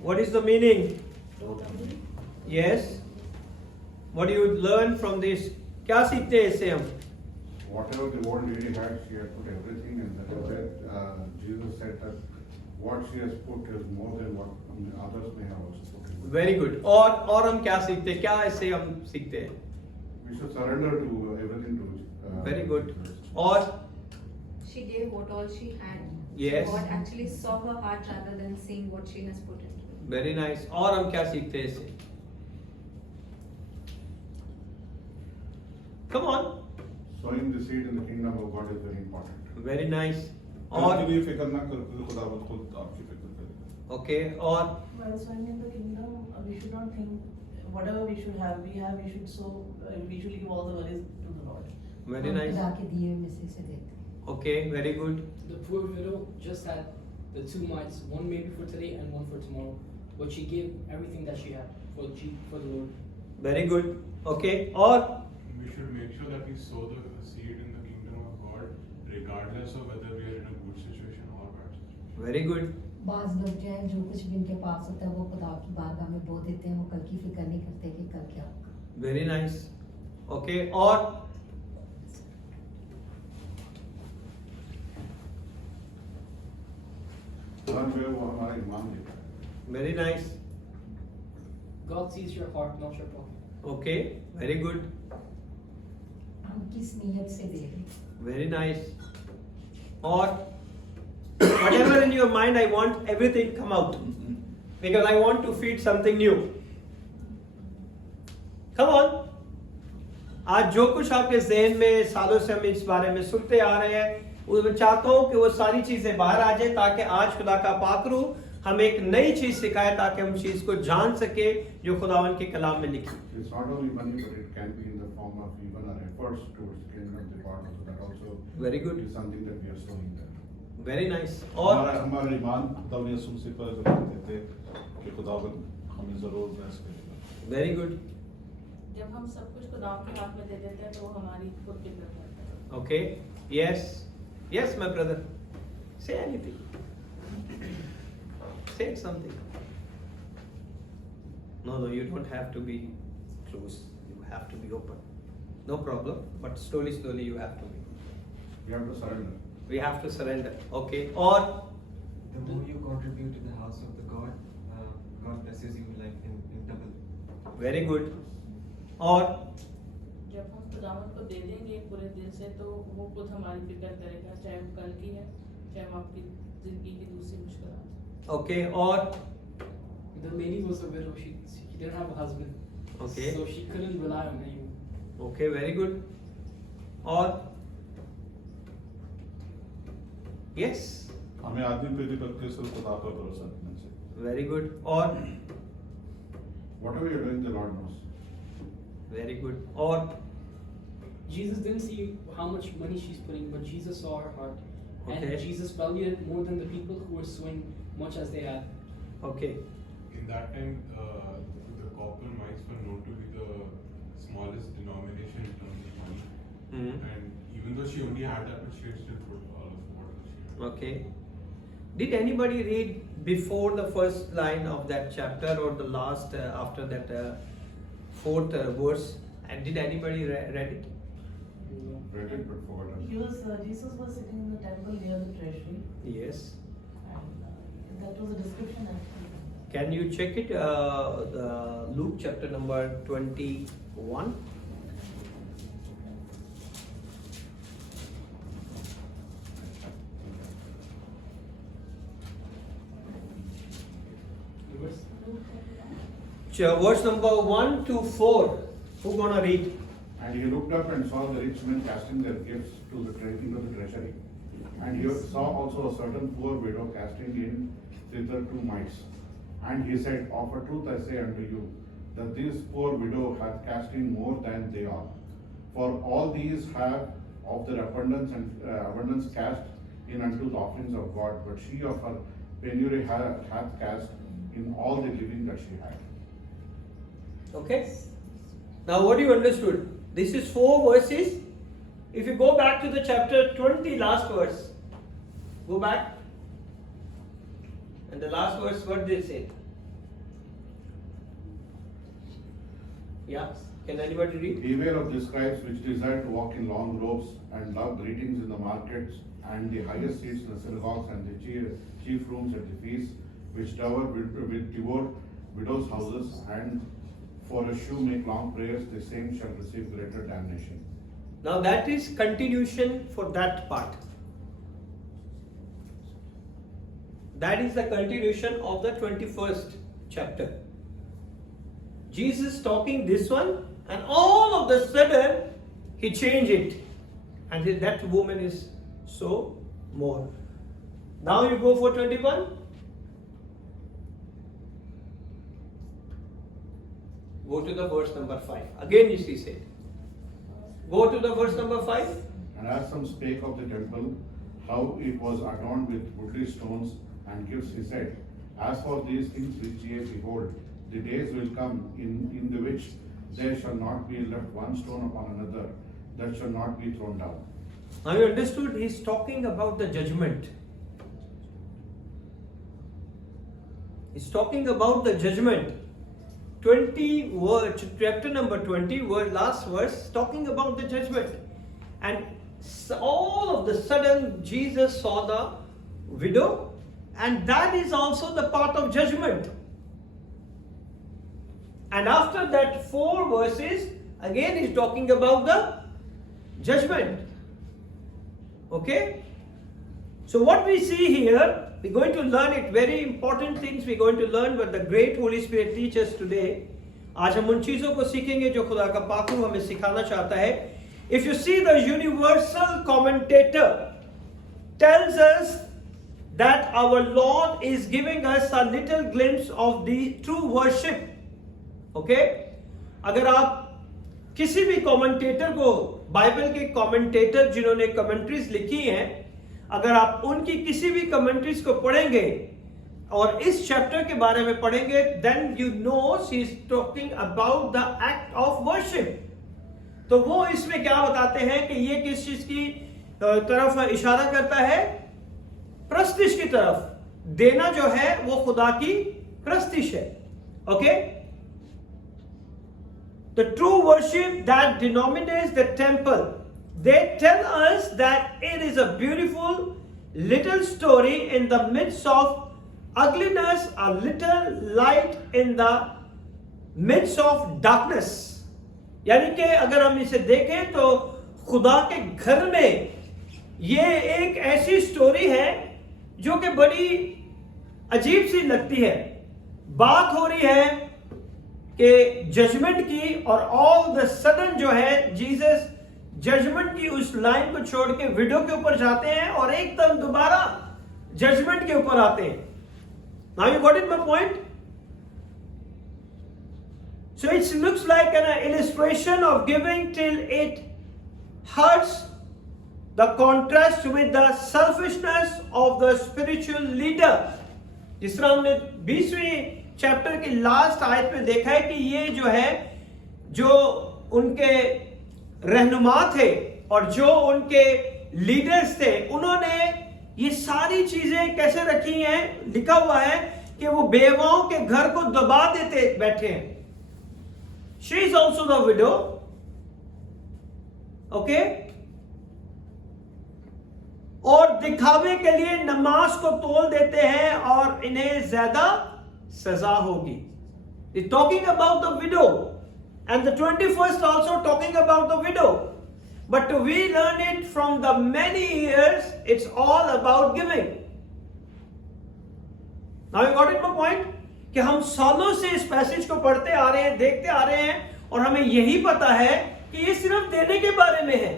What is the meaning? Yes. What do you learn from this? क्या सीखते हैं इससे हम? Whatever the old lady had, she had put everything, and that is where Jesus said that what she has put is more than what others may have also put. Very good. और हम क्या सीखते हैं? क्या इससे हम सीखते हैं? We should surrender to everything to. Very good. और She gave what all she had. Yes. So God actually saw her heart rather than seeing what she has put into it. very nice. और हम क्या सीखते हैं इससे? Come on. Sowing the seed in the kingdom of God is very important. Very nice. और और भी फिक्र ना करो क्योंकि खुदावंद खुद आपकी फिक्र करेगा। okay. और While sowing in the kingdom, we should not think whatever we should have, we should sow, we should give all the worries to the Lord. very nice. खुदा के दिए हुए में से देते हैं। Okay. Very good. The poor widow just had the 2 mites, one maybe for today and one for tomorrow. But she gave everything that she had for the Lord. Very good. Okay. और We should make sure that we sow the seed in the kingdom of God, regardless of whether we are in a good situation or bad situation. very good. बाज लोग जो हैं जो कुछ भी इनके पास होता है वो खुदा की बारगाह में बो देते हैं, वो कल की फिक्र नहीं करते कि कल क्या होगा। Very nice. Okay. और धर्म जो है वो हमारा ईमान देता है। very nice. God sees your heart, not your pocket. Okay. Very good. हम किस नीयत से दे रहे हैं? Very nice. Or whatever in your mind, I want everything come out because I want to feed something new. Come on. आज जो कुछ आपके ज़हन में सालों से हम इस बारे में सुनते आ रहे हैं, वो मैं चाहता हूँ कि वो सारी चीजें बाहर आ जाए ताकि आज खुदा का पाक रूह हम एक नई चीज सिखाए ताकि हम चीज को जान सके जो खुदावन के कलाम में लिखी। It's not only money, but it can be in the form of even our efforts towards the kingdom of God. So that also Very good. is something that we are sowing there. Very nice. और हमारा ईमान खुदावंद यीशु मसीह पर जरूर देते कि खुदावंद हमें जरूर ब्लेस करेगा। Very good. जब हम सब कुछ खुदा के हाथ में दे देते हैं तो वो हमारी खुद की करता है। Okay. Yes. Yes, my brother. Say anything. Say something. No, you don't have to be close. You have to be open. No problem. But slowly you have to be. We have to surrender. We have to surrender. Okay. Or The more you contribute to the house of the God, God blesses you like in double. very good. Or जब हम खुदावंद को दे देंगे पूरे दिल से तो वो खुद हमारी फिक्र करेगा, चाहे वो कल की है, चाहे वो आपकी जिंदगी की दूसरी मुश्किलात है। okay. Or The lady was a widow. She didn't have a husband. Okay. So she couldn't rely on anyone. okay. Very good. Or yes. हमें आदमी पे नहीं बल्कि सिर्फ खुदा पर भरोसा रखना चाहिए। Very good. Or Whatever you're doing, the Lord knows. very good. Or Jesus didn't see how much money she's putting, but Jesus saw her heart. Okay. And Jesus valued it more than the people who were sowing much as they had. okay. In that time, the copper mites were known to be the smallest denomination in terms of money. Mhm. And even though she only had that, but she had still put all of what she had. Okay. Did anybody read before the first line of that chapter or the last after that fourth verse? And did anybody read it? Read it but forgotten. Jesus was sitting in the temple near the treasury, Yes. and that was a description actually. Can you check it? The Luke chapter number 21. Verse number 1 to 4. Who gonna read? And he looked up and saw the rich men casting their gifts into the treasury. And he saw also a certain poor widow casting in thither 2 mites. And he said, Of a truth I say unto you, that this poor widow hath cast in more than they all. For all these have of their abundance cast in unto the offerings of God, but she of her penury hath cast in all the living that she had. Okay. Now what you understood? This is 4 verses. If you go back to the chapter 20, last verse. Go back. And the last verse, what they say? Yeah. Can anybody read? Beware of the scribes which desire to walk in long robes and love greetings in the markets and the highest seats in the synagogues and the chief rooms at the feasts, which devour widows' houses, and for a shoe make long prayers, the same shall receive greater damnation. Now that is continuation for that part. That is the continuation of the 21st chapter. Jesus talking this one, and all of the sudden he changed it, and that woman is so more. Now you go for 21. Go to the verse number 5. Again you see said. Go to the verse number 5. And as some spake of the temple, how it was adorned with goodly stones and gifts, he said, As for these things which ye behold, the days will come in the which there shall not be left one stone upon another that shall not be thrown down. Now you understood, he's talking about the judgment. He's talking about the judgment. 20 words, chapter number 20, last verse, talking about the judgment. And all of the sudden, Jesus saw the widow, and that is also the part of judgment. And after that 4 verses, again he's talking about the judgment. Okay? So what we see here, we're going to learn it, very important things we're going to learn what the great Holy Spirit teaches today. आज हम उन चीजों को सीखेंगे जो खुदा का पाक रूह हमें सिखाना चाहता है. If you see, the universal commentator tells us that our Lord is giving us a little glimpse of the true worship. Okay? अगर आप किसी भी कमेंटेटर को, बाइबल के कमेंटेटर जिन्होंने कमेंट्रीज लिखी हैं, अगर आप उनकी किसी भी कमेंट्रीज को पढ़ेंगे और इस चैप्टर के बारे में पढ़ेंगे, then you know she is talking about the act of worship. तो वो इसमें क्या बताते हैं कि ये किस चीज की तरफ इशारा करता है? प्रस्तिश की तरफ. देना जो है वो खुदा की प्रस्तिश है. Okay? The true worship that denominates the temple, they tell us that it is a beautiful little story in the midst of ugliness, a little light in the midst of darkness. यानी कि अगर हम इसे देखें तो खुदा के घर में ये एक ऐसी स्टोरी है जो कि बड़ी अजीब सी लगती है. बात हो रही है कि जजमेंट की, और ऑल द सडन जो है जीसस जजमेंट की उस लाइन को छोड़ के विडो के ऊपर जाते हैं और एकदम दोबारा जजमेंट के ऊपर आते हैं. Now you got it my point? So it looks like an illustration of giving till it hurts, the contrast with the selfishness of the spiritual leader. जिस तरह हमने 20वीं चैप्टर की लास्ट आयत में देखा है कि ये जो है, जो उनके रहनुमा थे और जो उनके लीडर्स थे, उन्होंने ये सारी चीजें कैसे रखी हैं. लिखा हुआ है कि वो बेवाओं के घर को दबा देते बैठे हैं. She is also the widow. Okay? और दिखावे के लिए नमाज को तोल देते हैं और इन्हें ज्यादा सजा होगी. It's talking about the widow, and the 21st also talking about the widow. But we learn it from the many years, it's all about giving. Now you got it my point? कि हम सालों से इस passage को पढ़ते आ रहे हैं, देखते आ रहे हैं, और हमें यही पता है कि ये सिर्फ देने के बारे में है.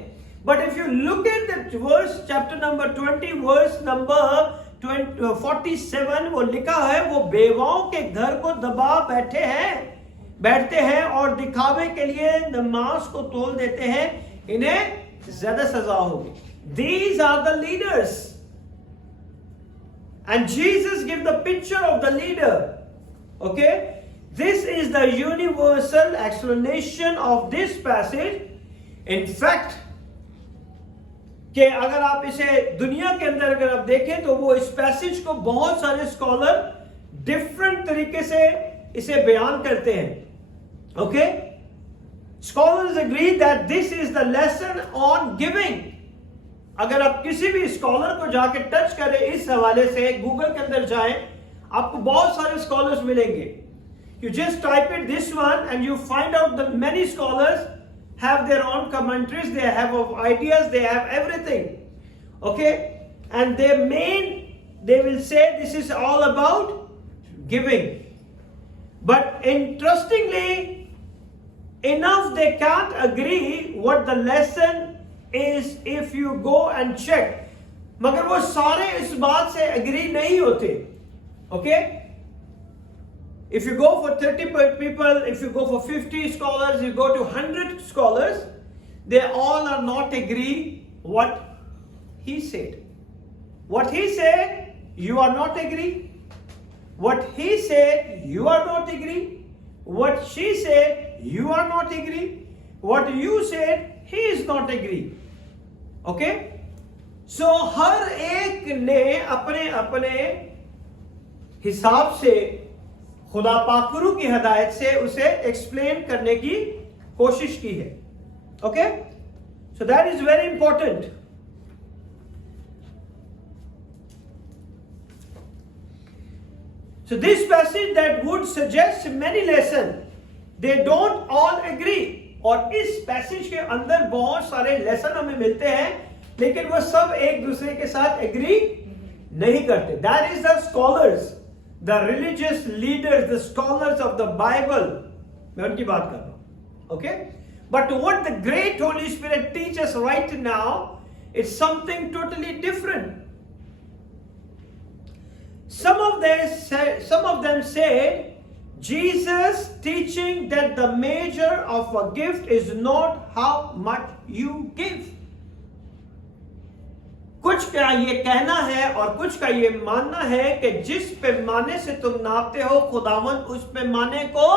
But if you look at the verse, chapter number 20, verse number 47, वो लिखा है वो बेवाओं के घर को दबा बैठते हैं और दिखावे के लिए नमाज को तोल देते हैं, इन्हें ज्यादा सजा होगी. These are the leaders, and Jesus gives the picture of the leader. Okay, this is the universal explanation of this passage. In fact, कि अगर आप इसे दुनिया के अंदर अगर आप देखें तो वो इस पैसेज को बहुत सारे स्कॉलर डिफरेंट तरीके से इसे बयान करते हैं. Okay, Scholars agree that this is the lesson on giving. अगर आप किसी भी स्कॉलर को जाके टच करें इस हवाले से, गूगल के अंदर जाएं, आपको बहुत सारे स्कॉलर्स मिलेंगे. You just type it this one and you find out that many scholars have their own commentaries, they have ideas, they have everything. Okay? And they will say this is all about giving. But interestingly enough, they can't agree what the lesson is if you go and check. मगर वो सारे इस बात से agree नहीं होते. Okay? If you go for 30 people, if you go for 50 scholars, you go to 100 scholars, they all are not agree what he said. What he said, you are not agree. What he said, you are not agree. What she said, you are not agree. What you said, he is not agree. Okay? So हर एक ने अपने अपने हिसाब से खुदा पाकरू की हदायत से उसे एक्सप्लेन करने की कोशिश की है. Okay, so that is very important. So this passage that would suggest many lessons, they don't all agree. और इस पैसेज के अंदर बहुत सारे लेसन हमें मिलते हैं, लेकिन वो सब एक दूसरे के साथ एग्री नहीं करते. That is the scholars, the religious leaders, the scholars of the Bible. मैं उनकी बात कर रहा हूँ. Okay? But what the great Holy Spirit teaches right now is something totally different. Some of them said Jesus teaching that the measure of a gift is not how much you give. कुछ का ये कहना है और कुछ का ये मानना है कि जिस पैमाने से तुम नापते हो खुदावंद उस पैमाने को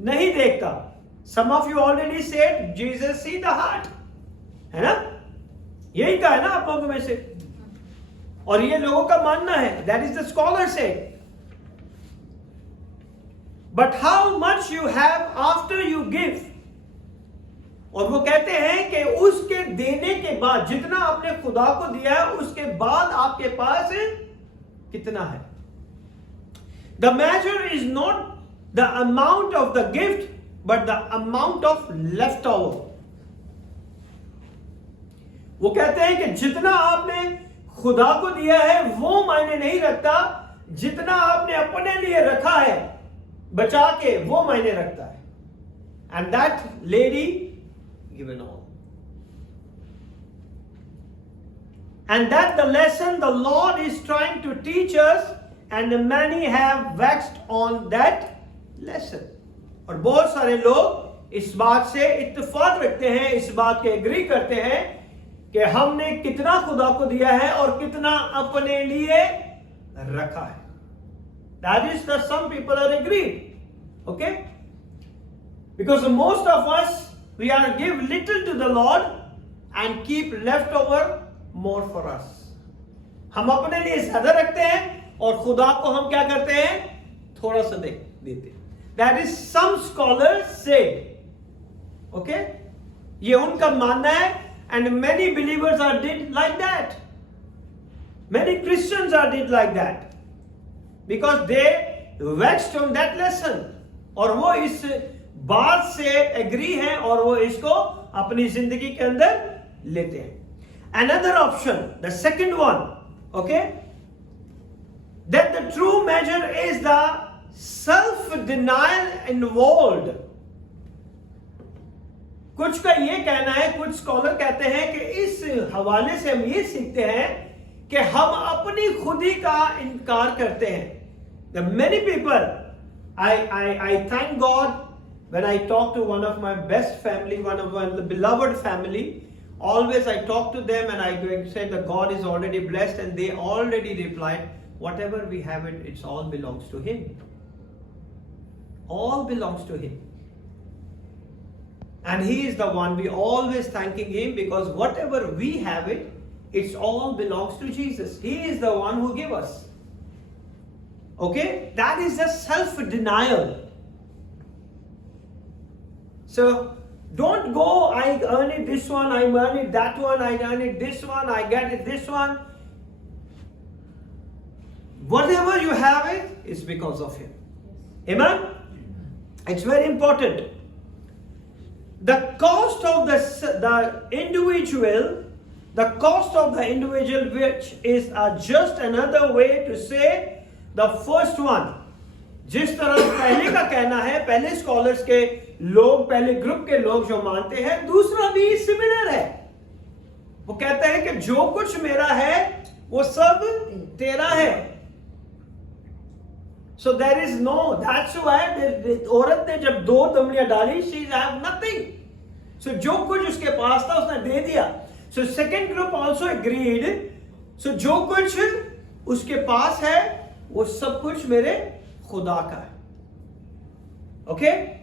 नहीं देखता. Some of you already said Jesus see the heart, है ना? यही कहा है ना आप लोगों में से, और ये लोगों का मानना है. That is the scholar said. But how much you have after you give. और वो कहते हैं कि उसके देने के बाद, जितना आपने खुदा को दिया है उसके बाद आपके पास कितना है. The measure is not the amount of the gift but the amount of leftover. वो कहते हैं कि जितना आपने खुदा को दिया है वो मायने नहीं रखता, जितना आपने अपने लिए रखा है बचा के वो मायने रखता है. And that lady given all. And that the lesson the Lord is trying to teach us, and many have waxed on that lesson. और बहुत सारे लोग इस बात से इत्तेफाक रखते हैं, इस बात के एग्री करते हैं कि हमने कितना खुदा को दिया है और कितना अपने लिए रखा है. That is that some people are agreed. Okay? Because most of us, we are give little to the Lord and keep leftover more for us. हम अपने लिए ज्यादा रखते हैं और खुदा को हम क्या करते हैं, थोड़ा सा देते. That is some scholars say. Okay? ये उनका मानना है, and many believers are did like that. Many Christians are did like that. Because they waxed on that lesson. और वो इस बात से एग्री हैं और वो इसको अपनी जिंदगी के अंदर लेते हैं. Another option, the second one, okay, that the true measure is the self-denial involved. कुछ का ये कहना है, कुछ स्कॉलर कहते हैं कि इस हवाले से हम ये सीखते हैं कि हम अपनी खुदी का इनकार करते हैं. The many people, I thank God when I talk to one of my best family, one of my beloved family, always I talk to them and I say that God is already blessed, and they already replied, whatever we have it all belongs to Him. All belongs to Him. And He is the one, we always thanking Him because whatever we have it all belongs to Jesus. He is the one who gave us. Okay? That is a self-denial. So, Don't go, I earn it this one, I earn it that one, I earn it this one, I get it this one. Whatever you have it is because of Him. Amen? It's very important. The cost of the individual, which is just another way to say the first one. जिस तरह पहले का कहना है, पहले scholars के लोग, पहले ग्रुप के लोग जो मानते हैं, दूसरा भी सिमिलर है. वो कहते हैं कि जो कुछ मेरा है वो सब तेरा है. So there is no, that's why औरत ने जब 2 दमड़ियां डाली, she have nothing. So जो कुछ उसके पास था उसने दे दिया. So second group also agreed. So जो कुछ उसके पास है वो सब कुछ मेरे खुदा का है. Okay?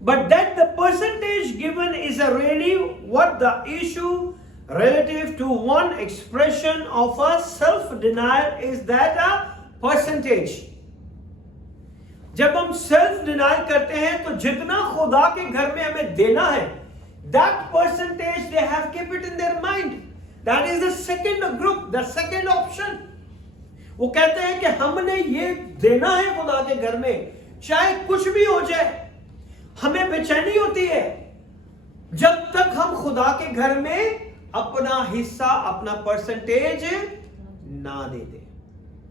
But that the percentage given is a really what the issue relative to one expression of a self-denial is that a percentage. जब हम सेल्फ डिनाइल करते हैं तो जितना खुदा के घर में हमें देना है, that percentage they have kept it in their mind. That is the second group, the second option. वो कहते हैं कि हमने ये देना है खुदा के घर में, चाहे कुछ भी हो जाए. हमें बेचैनी होती है जब तक हम खुदा के घर में अपना हिस्सा, अपना परसेंटेज ना दे दे.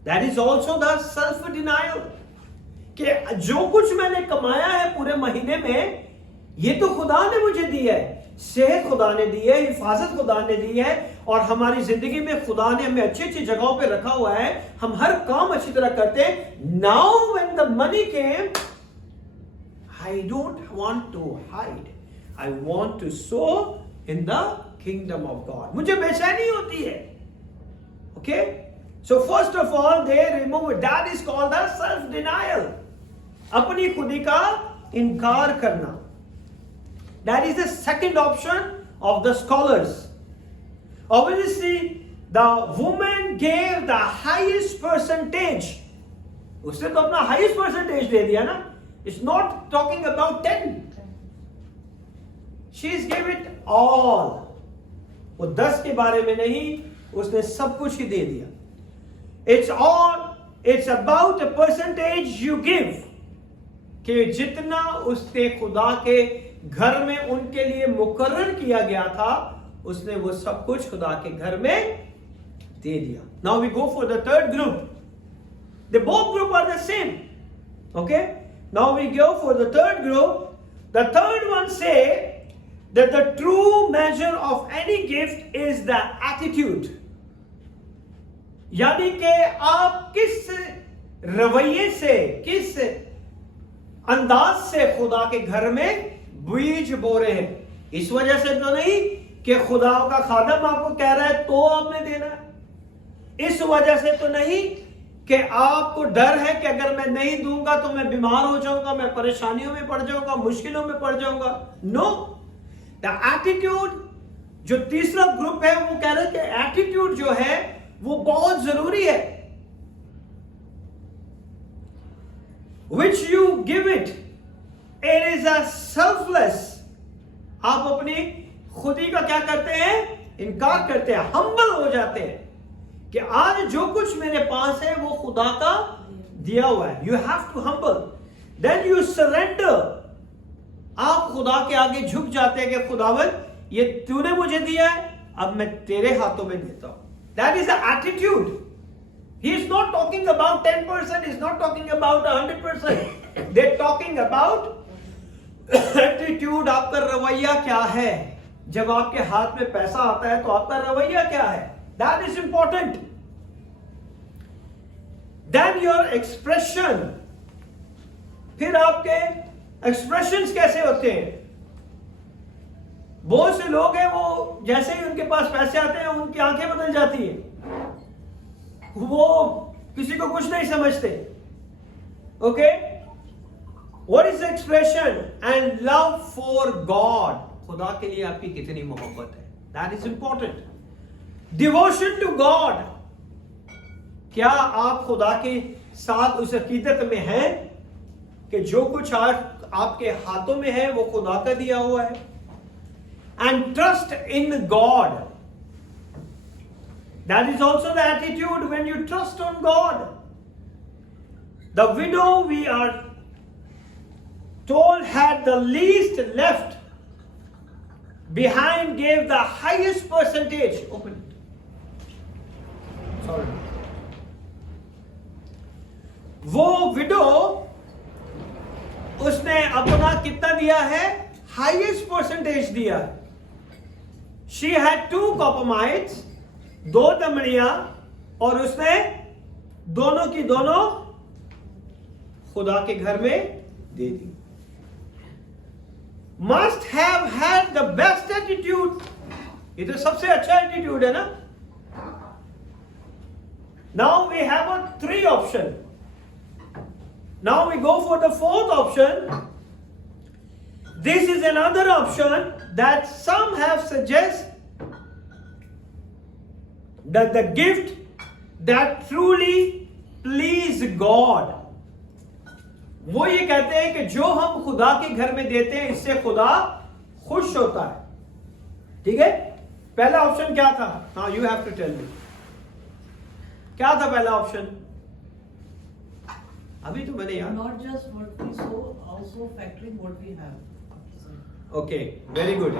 That is also the self denial. कि जो कुछ मैंने कमाया है पूरे महीने में, ये तो खुदा ने मुझे दिया है. सेहत खुदा ने दी है, हिफाजत खुदा ने दी है, और हमारी जिंदगी में खुदा ने हमें अच्छी अच्छी जगहों पे रखा हुआ है. हम हर काम अच्छी तरह करते हैं. Now when the money came, I don't want to hide, I want to sow in the kingdom of God. मुझे बेचैनी होती है. Okay, so first of all they remove, that is called the self denial. अपनी खुदी का इनकार करना. That is the second option of the scholars. Obviously, the woman gave the highest percentage. उसने तो अपना highest percentage दे दिया ना. It's not talking about 10. She's gave it all. वो 10 के बारे में नहीं, उसने सब कुछ ही दे दिया. It's all. It's about a percentage you give. कि जितना उसने खुदा के घर में उनके लिए मुकर्रर किया गया था, उसने वो सब कुछ खुदा के घर में दे दिया. Now we go for the third group. The both group are the same. Okay? Now we go for the third group. The third one say that the true measure of any gift is the attitude. यानी कि आप किस रवैये से, किस अंदाज से खुदा के घर में बीज बो रहे हैं. इस वजह से तो नहीं कि खुदा का खादम आपको कह रहा है तो आपने देना है. इस वजह से तो नहीं कि आपको डर है कि अगर मैं नहीं दूंगा तो मैं बीमार हो जाऊंगा, मैं परेशानियों में पड़ जाऊंगा, मुश्किलों में पड़ जाऊंगा. नो, द एटीट्यूड, जो तीसरा ग्रुप है वो कह रहे हैं कि एटीट्यूड जो है वो बहुत जरूरी है. Which you give it, it is a selfless. आप अपनी खुदी का क्या करते हैं? इनकार करते हैं, हम्बल हो जाते हैं कि आज जो कुछ मेरे पास है वो खुदा का दिया हुआ है. You have to humble. Then you surrender. आप खुदा के आगे झुक जाते हैं कि खुदावन ये तूने मुझे दिया है, अब मैं तेरे हाथों में देता हूं. That is the attitude. He is not talking about 10%, he is not talking about 100%. They are talking about attitude. आपका रवैया क्या है? जब आपके हाथ में पैसा आता है तो आपका रवैया क्या है? That is important. Then your expression. फिर आपके expressions कैसे होते हैं? बहुत से लोग हैं वो जैसे ही उनके पास पैसे आते हैं उनकी आंखें बदल जाती हैं, वो किसी को कुछ नहीं समझते. Okay, what is the expression? And love for God. खुदा के लिए आपकी कितनी मोहब्बत है, that is important. Devotion to God. क्या आप खुदा के साथ उस अकीदत में हैं कि जो कुछ आज वक्त आपके हाथों में है वो खुदा का दिया हुआ है. And trust in God. That is also the attitude when you trust on God. The widow, we are told, had the least left behind, gave the highest percentage. Open it. Sorry. वो window उसने अपना कितना दिया है? Highest percentage दिया है. She had 2 copper mites, 2 दमड़ियां, और उसने दोनों की दोनों खुदा के घर में दे दी. Must have had the best attitude. ये तो सबसे अच्छा एटीट्यूड है ना. Now we have a 3 option. Now we go for the 4th option. This is another option that some have suggested that the gift that truly please God. वो ये कहते हैं कि जो हम खुदा के घर में देते हैं इससे खुदा खुश होता है. ठीक है. पहला ऑप्शन क्या था? Now you have to tell me. क्या था पहला ऑप्शन? अभी तो मैंने यार. Not just what we sow, also factoring what we have. Okay, very good.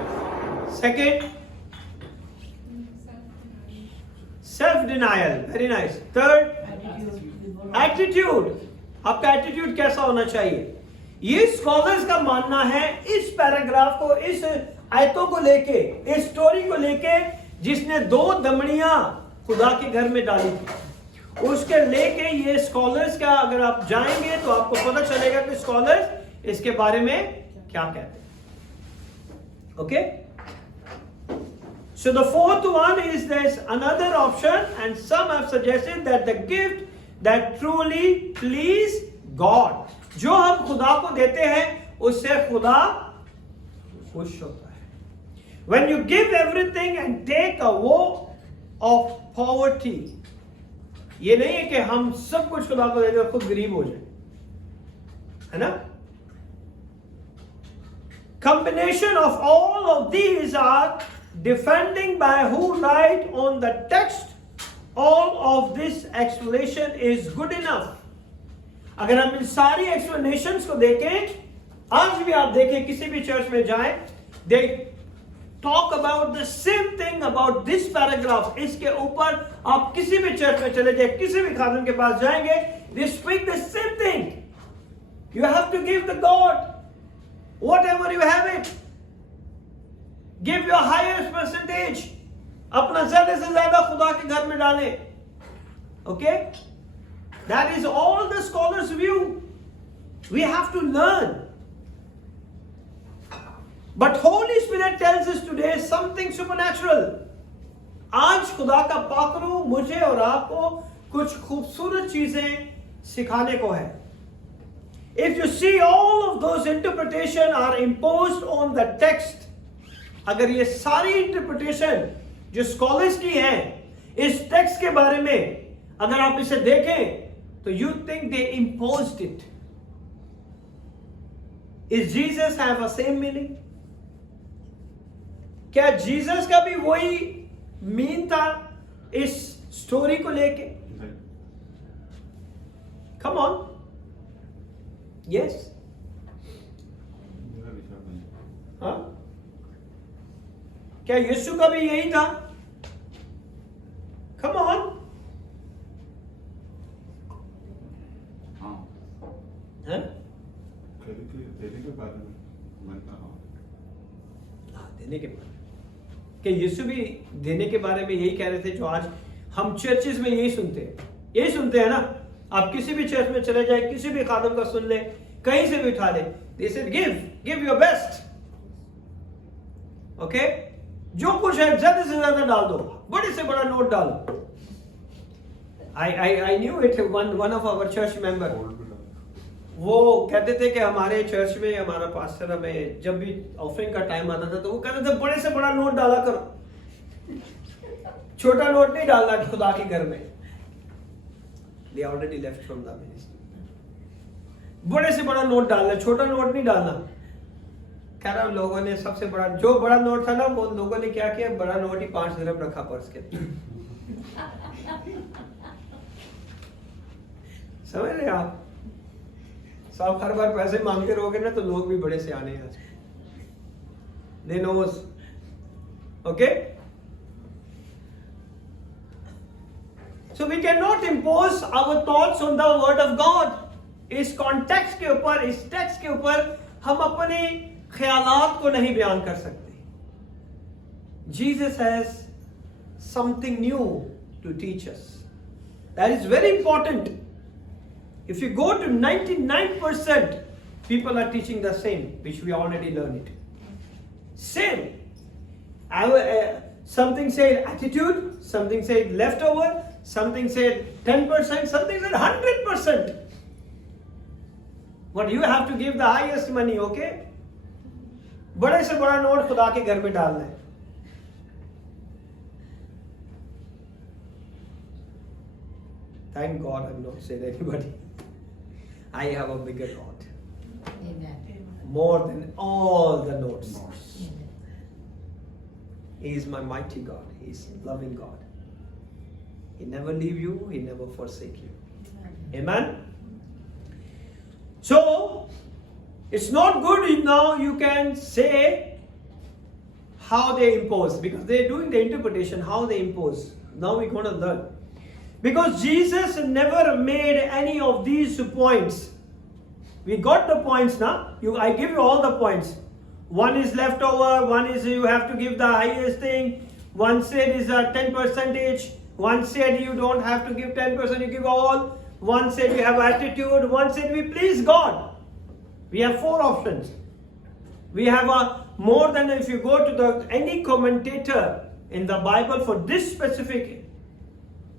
Second, self-denial. Very nice. Third, attitude. आपका एटीट्यूड कैसा होना चाहिए? ये स्कॉलर्स का मानना है इस पैराग्राफ को, इस आयतों को लेके, इस स्टोरी को लेके, जिसने 2 दमड़ियां खुदा के घर में डाली थी, उसके लेके ये स्कॉलर्स का अगर आप जाएंगे तो आपको पता चलेगा कि स्कॉलर्स इसके बारे में क्या कहते हैं. Okay? So the 4th one is there's another option, and some have suggested that the gift that truly please God. जो हम खुदा को देते हैं उससे खुदा खुश होता है. When you give everything and take a vow of poverty. ये नहीं है कि हम सब कुछ खुदा को देते और खुद गरीब हो जाए, है ना. Combination of all of these are defending by who write on the text. All of this explanation is good enough. अगर हम इन सारी explanations को देखें, आज भी आप देखें किसी भी चर्च में जाएं, they talk about the same thing about this paragraph. इसके ऊपर आप किसी भी चर्च में चले जाए, किसी भी खादिम के पास जाएंगे, they speak the same thing. You have to give the God whatever you have it. Give your highest percentage. अपना ज्यादा से ज्यादा खुदा के घर में डालें. Okay? That is all the scholars' view. We have to learn. But Holy Spirit tells us today something supernatural. आज खुदा का पाकरू मुझे और आपको कुछ खूबसूरत चीजें सिखाने को है. If you see all of those interpretation are imposed on the text, अगर ये सारी interpretation जो scholars की हैं इस text के बारे में अगर आप इसे देखें तो you think they imposed it. Is Jesus have a same meaning? क्या जीसस का भी वही मीन था इस स्टोरी को लेके? Come on. Yes. हाँ? क्या यीशु का भी यही था? Come on. हाँ. हैं? देने के बारे में मैं कहा. हाँ, देने के बारे में. कि यीशु भी देने के बारे में यही कह रहे थे जो आज हम चर्चेस में यही सुनते हैं. यही सुनते हैं ना. आप किसी भी चर्च में चले जाए, किसी भी खादम का सुन ले, कहीं से भी उठा ले, they said give your best. Okay? जो कुछ है ज्यादा से ज्यादा डाल दो, बड़े से बड़ा नोट डालो. I knew it. One of our church member, वो कहते थे कि हमारे चर्च में हमारा पास्टर हमें जब भी ऑफरिंग का टाइम आता था तो वो कहते थे बड़े से बड़ा नोट डाला करो, छोटा नोट नहीं डालना खुदा के घर में. They already left from the ministry. बड़े से बड़ा नोट डालना, छोटा नोट नहीं डालना। कह रहा लोगों ने सबसे बड़ा, जो बड़ा नोट था ना, वो लोगों ने क्या किया, बड़ा नोट ही 5 दिरहम रखा पर्स के। समझ रहे आप? सब हर बार पैसे मांगते रहोगे ना तो लोग भी बड़े से आने आज। They knows. Okay? So we cannot impose our thoughts on the word of God. इस कॉन्टेक्स्ट के ऊपर, इस टेक्स्ट के ऊपर हम अपने ख्यालात को नहीं बयान कर सकते। Jesus has something new to teach us. That is very important. If you go to 99%, people are teaching the same, which we already learned it. Same. Something said attitude, something said leftover, something said 10%, something said 100%. But you have to give the highest money, okay? बड़े से बड़ा note खुदा के घर में डालना है। Thank God I'm not saying anybody. I have a bigger God. Amen. More than all the notes. Amen. He is my mighty God. He is loving God. He never leave you. He never forsake you. Amen. So, it's not good now you can say how they impose, because they're doing the interpretation, how they impose. Now we're going to learn. Because Jesus never made any of these points. We got the points now. I give you all the points. One is leftover, one is you have to give the highest thing, one said is a 10%, one said you don't have to give 10%, you give all, one said you have attitude, one said we please God. We have 4 options. We have a more than, if you go to any commentator in the Bible for this specific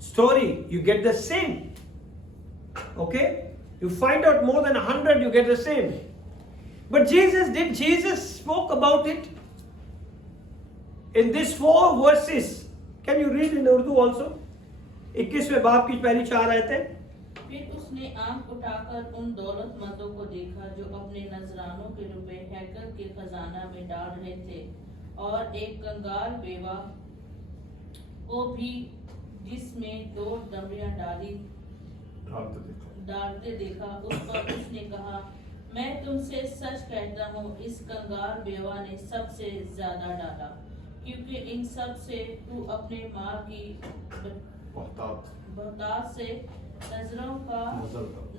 story, you get the same. Okay? You find out more than 100, you get the same. But did Jesus spoke about it in these 4 verses? Can you read in Urdu also? 21वें बाब की पहली 4 आयतें। फिर उसने आंख उठाकर उन दौलतमंदों को देखा जो अपने नजरानों के रुपए हैकल के खजाना में डाल रहे थे, और एक कंगाल बेवा को भी जिसमें 2 दमड़ियां डालते देखा। उस पर उसने कहा, मैं तुमसे सच कहता हूँ, इस कंगाल बेवा ने सबसे ज्यादा डाला, क्योंकि इन सब से तू अपने माँ की बहुतात से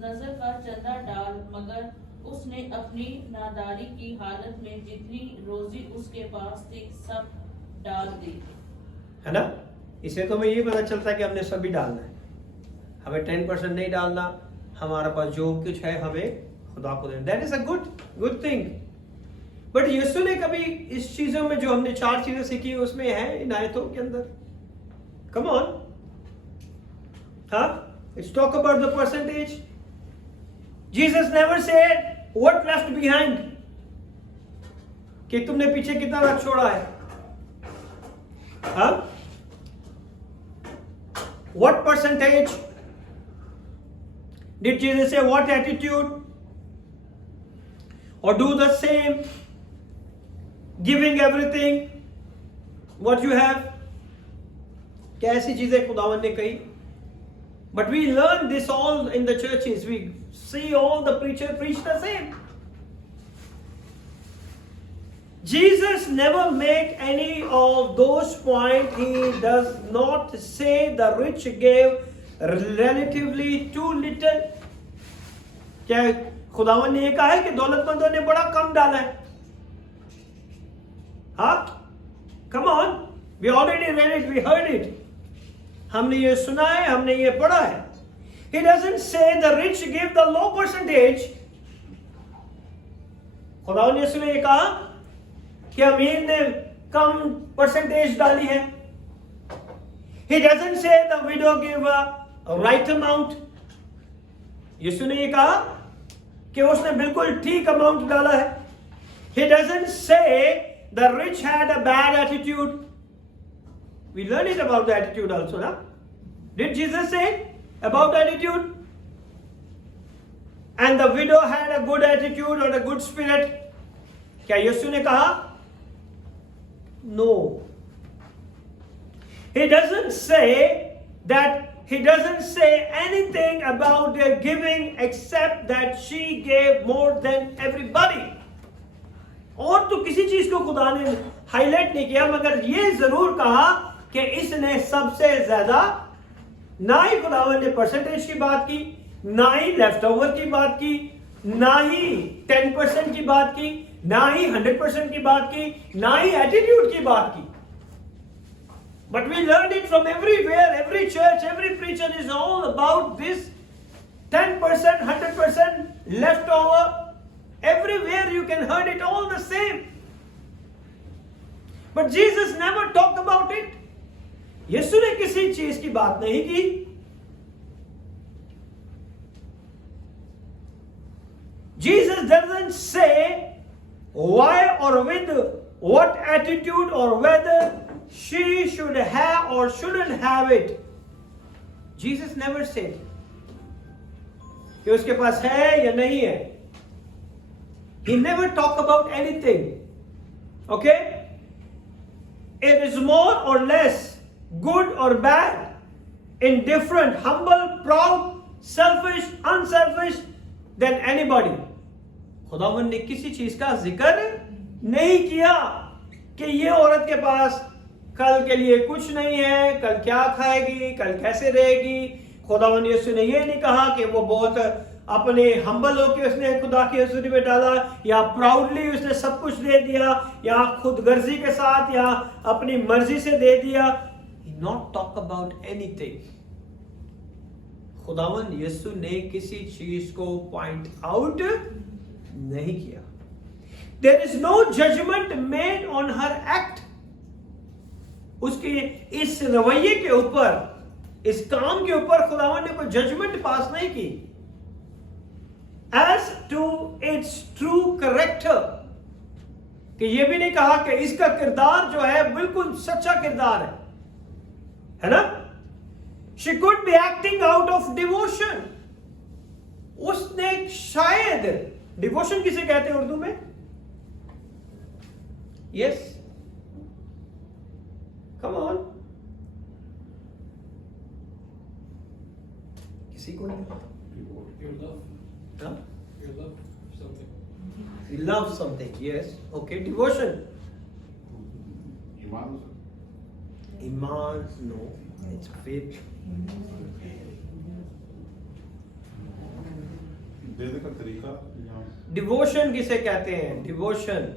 नजर का चंदा डाल, मगर उसने अपनी नादारी की हालत में जितनी रोजी उसके पास थी सब डाल दी। है ना? इसे तो हमें ये पता चलता है कि हमने सभी डालना है, हमें 10% नहीं डालना, हमारे पास जो कुछ है हमें खुदा को देना। That is a good thing. But Yeshu ने कभी इस चीजों में जो हमने 4 चीजें सीखी उसमें है इन आयतों के अंदर? कम ऑन, हाँ, let's talk about the percentage. Jesus never said what left behind, कि तुमने पीछे कितना रख छोड़ा है। हाँ? What percentage? Did Jesus say what attitude? Or do the same, giving everything what you have? क्या ऐसी चीजें खुदावन ने कही? But we learn this all in the churches. We see all the preachers preach the same. Jesus never make any of those points. He does not say the rich gave relatively too little. क्या खुदावन ने ये कहा है कि दौलतमंदों ने बड़ा कम डाला है? हाँ? Come on. We already read it. We heard it. हमने ये सुना है, हमने ये पढ़ा है। He doesn't say the rich give the low percentage. खुदावन यीशु ने ये कहा कि अमीर ने कम परसेंटेज डाली है। He doesn't say the widow give a right amount. यीशु ने ये कहा कि उसने बिल्कुल ठीक अमाउंट डाला है। He doesn't say the rich had a bad attitude. We learn it about the attitude also, na? Did Jesus say about attitude? and the widow had a good attitude or a good spirit? क्या यीशु ने कहा? No. He doesn't say anything about their giving except that she gave more than everybody. और तो किसी चीज को खुदा ने हाईलाइट नहीं किया, मगर ये जरूर कहा कि इसने सबसे ज्यादा, ना ही खुदावन ने परसेंटेज की बात की, ना ही लेफ्ट ओवर की बात की, ना ही 10% की बात की, ना ही 100% की बात की, ना ही एटीट्यूड की बात की. But we learned it from everywhere, every church, every preacher is all about this 10%, 100% left over. Everywhere you can heard it all the same. But Jesus never talked about it. यीशु ने किसी चीज की बात नहीं की. Jesus doesn't say why or with what attitude or whether she should have or shouldn't have it. Jesus never said कि उसके पास है या नहीं है. He never talked about anything. Okay? It is more or less, good or bad, indifferent, humble, proud, selfish, unselfish than anybody. खुदावन ने किसी चीज का जिक्र नहीं किया कि ये औरत के पास कल के लिए कुछ नहीं है, कल क्या खाएगी, कल कैसे रहेगी. खुदावन यीशु ने ये नहीं कहा कि वो बहुत अपने हम्बल होकर उसने खुदा की हजूरी में डाला, या प्राउडली उसने सब कुछ दे दिया, या खुद गर्जी के साथ, या अपनी मर्जी से दे दिया. He not talk about anything. खुदावन यीशु ने किसी चीज को पॉइंट आउट नहीं किया. There is no judgment made on her act. उसके इस रवैये के ऊपर, इस काम के ऊपर खुदावन ने कोई जजमेंट पास नहीं की. As to its true character, कि ये भी नहीं कहा कि इसका किरदार जो है बिल्कुल सच्चा किरदार है ना. She could be acting out of devotion. उसने शायद, डिवोशन किसे कहते हैं उर्दू में? Yes, come on. किसी को नहीं पता. Your love. Huh? Your love for something. You love something. Yes. Okay. Devotion. Iman. Iman. No. It's faith. देने का तरीका यहाँ डिवोशन किसे कहते हैं? डिवोशन,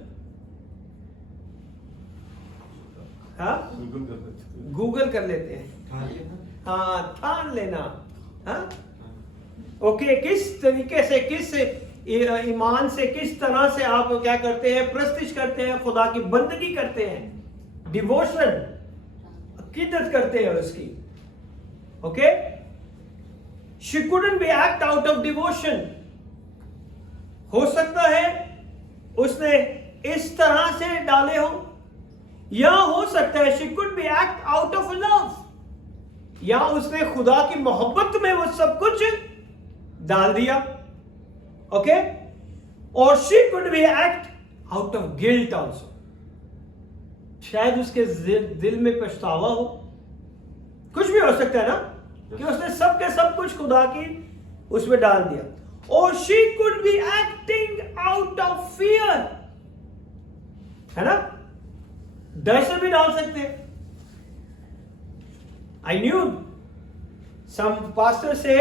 हाँ, गूगल कर देते हैं. गूगल कर लेते हैं. हाँ, ठान लेना. हाँ, ओके. किस तरीके से, किस ईमान से, किस तरह से आप क्या करते हैं? प्रस्तिश करते हैं, खुदा की बंदगी करते हैं. डिवोशन, अकीदत करते हैं उसकी. Okay. She couldn't be act out of devotion. हो सकता है उसने इस तरह से डाले हो, या हो सकता है she could be act out of love, या उसने खुदा की मोहब्बत में वो सब कुछ डाल दिया. ओके. और she could be act out of guilt also. शायद उसके दिल में पछतावा हो. कुछ भी हो सकता है ना, कि उसने सब के सब कुछ खुदा की उसमें डाल दिया. और she could be acting out of fear, है ना, डर से भी डाल सकते हैं. I knew some pastor say,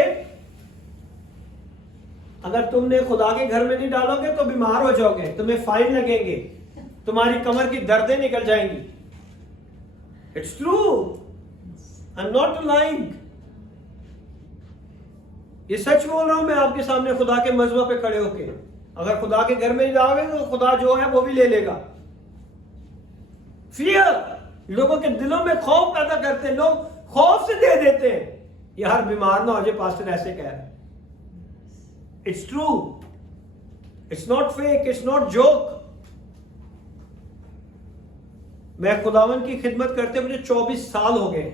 अगर तुमने खुदा के घर में नहीं डालोगे तो बीमार हो जाओगे, तुम्हें फाइन लगेंगे, तुम्हारी कमर की दर्दें निकल जाएंगी. It's true. I'm not lying. ये सच बोल रहा हूं मैं आपके सामने खुदा के मजमा पे खड़े होके. अगर खुदा के घर में जाओगे तो खुदा जो है वो भी ले लेगा. फियर, लोगों के दिलों में खौफ पैदा करते हैं, लोग खौफ से दे देते हैं, यार बीमार ना हो जाए, पास्टर ऐसे कह रहे हैं. It's true, it's not fake, it's not joke. मैं खुदावन की खिदमत करते मुझे 24 साल हो गए,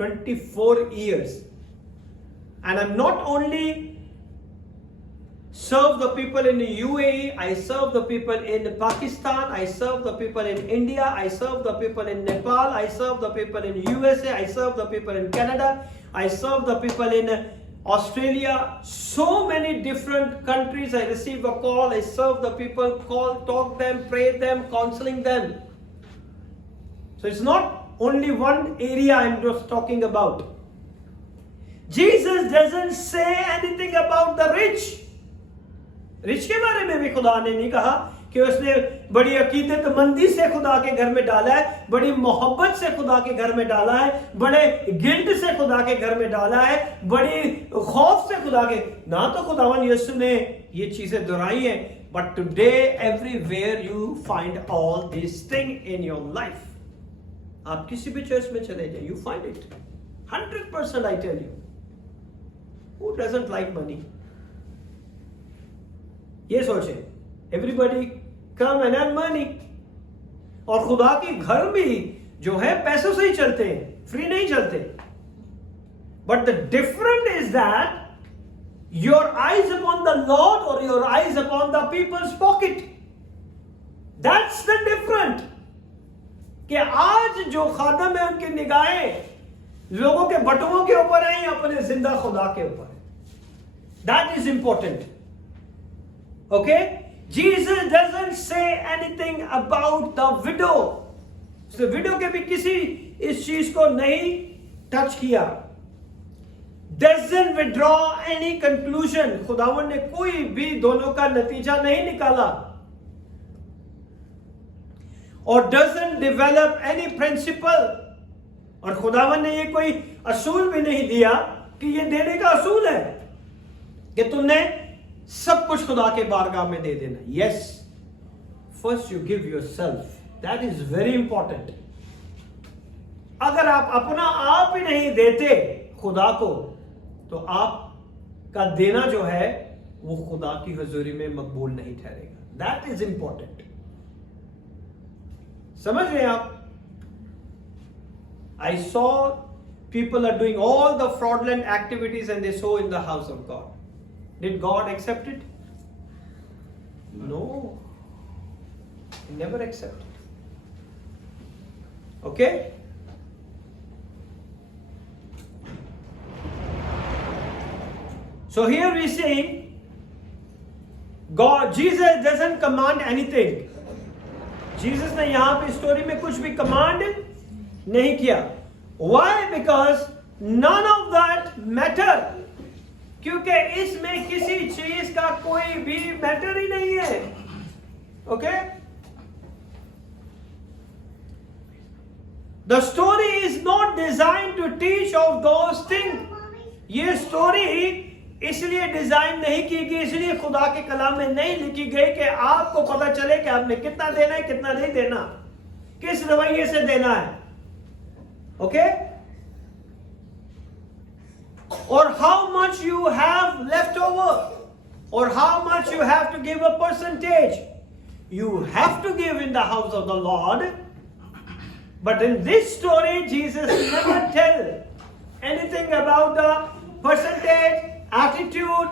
24 years. And I'm not only serve the people in the UAE, I serve the people in Pakistan, I serve the people in India, I serve the people in Nepal, I serve the people in USA, I serve the people in Canada, I serve the people in Australia. So many different countries. I receive a call, I serve the people, call, talk them, pray them, counseling them. So it's not only one area I'm just talking about. Jesus doesn't say anything about the rich. Rich के बारे में भी खुदा ने नहीं कहा कि उसने बड़ी अकीदतमंदी से खुदा के घर में डाला है, बड़ी मोहब्बत से खुदा के घर में डाला है, बड़े गिल्ट से खुदा के घर में डाला है, बड़ी खौफ से खुदा के, ना तो खुदावन यीशु ने ये चीजें दोहराई हैं, but today everywhere you find all this thing in your life. आप किसी भी चर्च में चले जाए, you find it 100%. I tell you, who doesn't like money? ये सोचे, everybody come and earn money. और खुदा के घर भी जो है पैसों से ही चलते हैं, फ्री नहीं चलते. But the different is that your eyes upon the lord और your eyes upon the people's pocket. That's the different. कि आज जो खादम है उनकी निगाहें लोगों के बटुओं के ऊपर है या अपने जिंदा खुदा के ऊपर है. That is important. Okay? Jesus doesn't say anything about the widow. So widow के भी किसी इस चीज को नहीं टच किया. Doesn't withdraw any conclusion. खुदावन ने कोई भी दोनों का नतीजा नहीं निकाला. और doesn't develop any principle. और खुदावन ने ये कोई असूल भी नहीं दिया कि ये देने का असूल है कि तुमने सब कुछ खुदा के बारगाह में दे देना. Yes, first you give yourself. That is very important. अगर आप अपना आप ही नहीं देते खुदा को, तो आपका देना जो है वो खुदा की हुजूरी में मकबूल नहीं ठहरेगा. That is important. समझ रहे हैं आप? I saw people are doing all the fraudulent activities and they sow in the house of God. Did God accept it? No. He never accepted. Okay? So here we see Jesus doesn't command anything. Jesus ने यहां पे story में कुछ भी command नहीं किया. Why? Because none of that matter. क्योंकि इसमें किसी चीज का कोई भी मैटर ही नहीं है. Okay? The story is not design to teach of those things. ये स्टोरी इसलिए डिजाइन नहीं की गई, इसलिए खुदा के कलाम में नहीं लिखी गई कि आपको पता चले कि आपने कितना देना है, कितना नहीं देना, किस रवैये से देना है. Okay? Or how much you have left over, or how much you have to give a percentage. You have to give in the house of the Lord. But in this story, Jesus never tell anything about the percentage, attitude,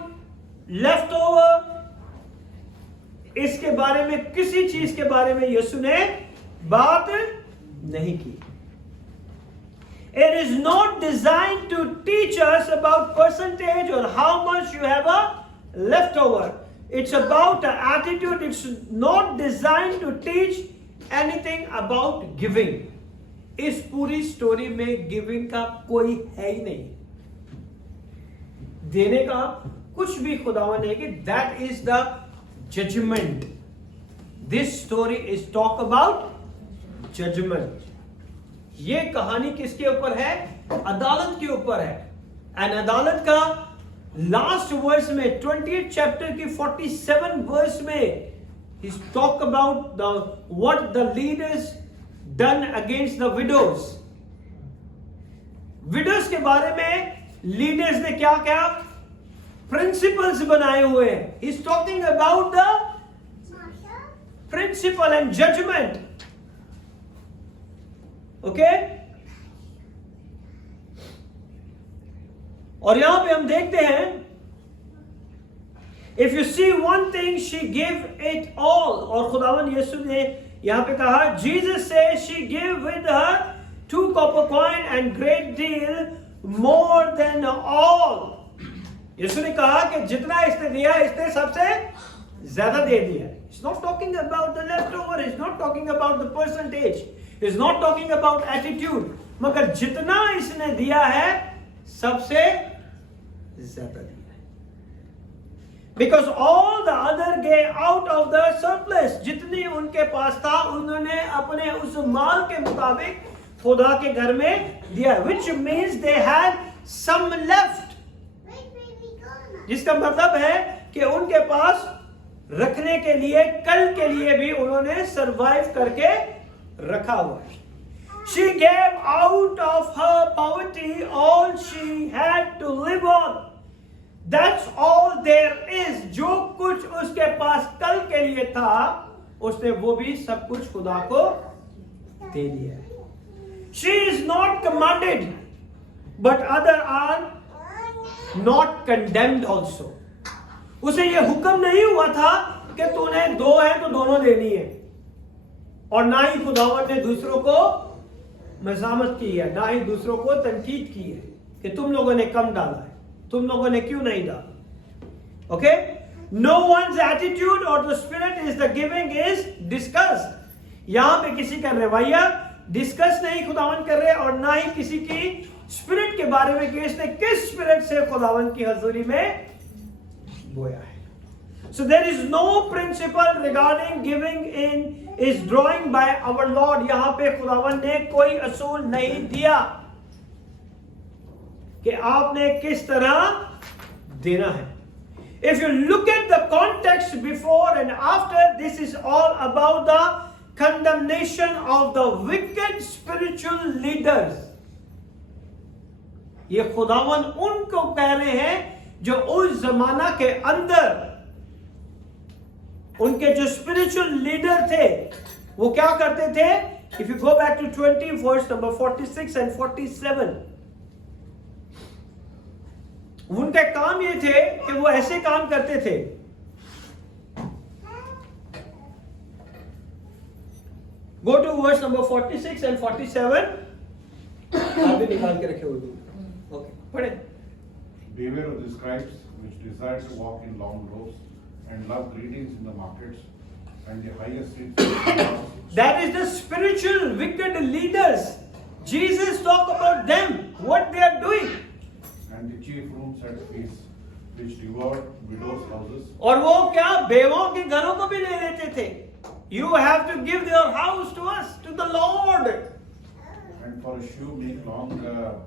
leftover. इसके बारे में, किसी चीज के बारे में यीशु ने बात नहीं की. It is not designed to teach us about percentage or how much you have a leftover. It's about an attitude. It's not designed to teach anything about giving. इस पूरी स्टोरी में गिविंग का कोई है ही नहीं. देने का कुछ भी खुदावन नहीं कि that is the judgment. This story is talk about judgment. ये कहानी किसके ऊपर है? अदालत के ऊपर है. एंड अदालत का लास्ट वर्स में 20th चैप्टर की 47 वर्स में he talk about the what the leaders done against the widows. Widows के बारे में लीडर्स ने क्या क्या प्रिंसिपल्स बनाए हुए हैं. he is talking about the principle and judgment. Okay? और यहां पे हम देखते हैं If you see one thing, she gave it all. और खुदावन यीशु ने यहाँ पे कहा, Jesus says she gave with her 2 copper coin and great deal more than all. यीशु ने कहा कि जितना इसने दिया, इसने सबसे ज्यादा दे दिया. It's not talking about the leftover. It's not talking about the percentage. It's not talking about attitude. मगर जितना इसने दिया है, सबसे ज्यादा दिया. Because all the other gave out of the surplus. जितनी उनके पास था, उन्होंने अपने उस माल के मुताबिक खुदा के घर में दिया. Which means they had some left. जिसका मतलब है कि उनके पास रखने के लिए, कल के लिए भी उन्होंने सरवाइव करके रखा हुआ है. She gave out of her poverty all she had to live on. That's all there is. जो कुछ उसके पास कल के लिए था, उसने वो भी सब कुछ खुदा को दे दिया. She is not commanded, but others are not condemned also. उसे ये हुक्म नहीं हुआ था कि तूने 2 है तो दोनों देनी है, और ना ही खुदावंद ने दूसरों को मज़ामत की है, ना ही दूसरों को तनकीद की है कि तुम लोगों ने कम डाला है, तुम लोगों ने क्यों नहीं डाला. ओके, नो वन्स एटीट्यूड और the spirit is the giving is discussed. यहां पे किसी का रवैया डिस्कस नहीं खुदावन कर रहे, और ना ही किसी की स्पिरिट के बारे में कि इसने किस स्पिरिट से खुदावन की हजूरी में बोया है. So there is no principle regarding giving in is drawing by our Lord. यहां पे खुदावन ने कोई असूल नहीं दिया कि आपने किस तरह देना है. If you look at the context before and after, this is all about the condemnation of the wicked spiritual leaders. ये खुदावन उनको कह रहे हैं जो उस जमाना के अंदर उनके जो स्पिरिचुअल लीडर थे, वो क्या करते थे. If you go back to 20 verse number 46 and 47, उनके काम ये थे कि वो ऐसे काम करते थे. Go to verse number 46 and 47. आप भी निकाल के रखे उर्दू. ओके, पढ़े. Beware of the scribes which desire to walk in long robes and love greetings in the markets and the highest streets. That is the spiritual wicked leaders. Jesus talk about them, what they are doing. And the chief rooms at feasts which devoured widows' houses. और वो क्या बेवाओं के घरों को भी ले लेते थे. You have to give your house to us, to the Lord. And for a few make long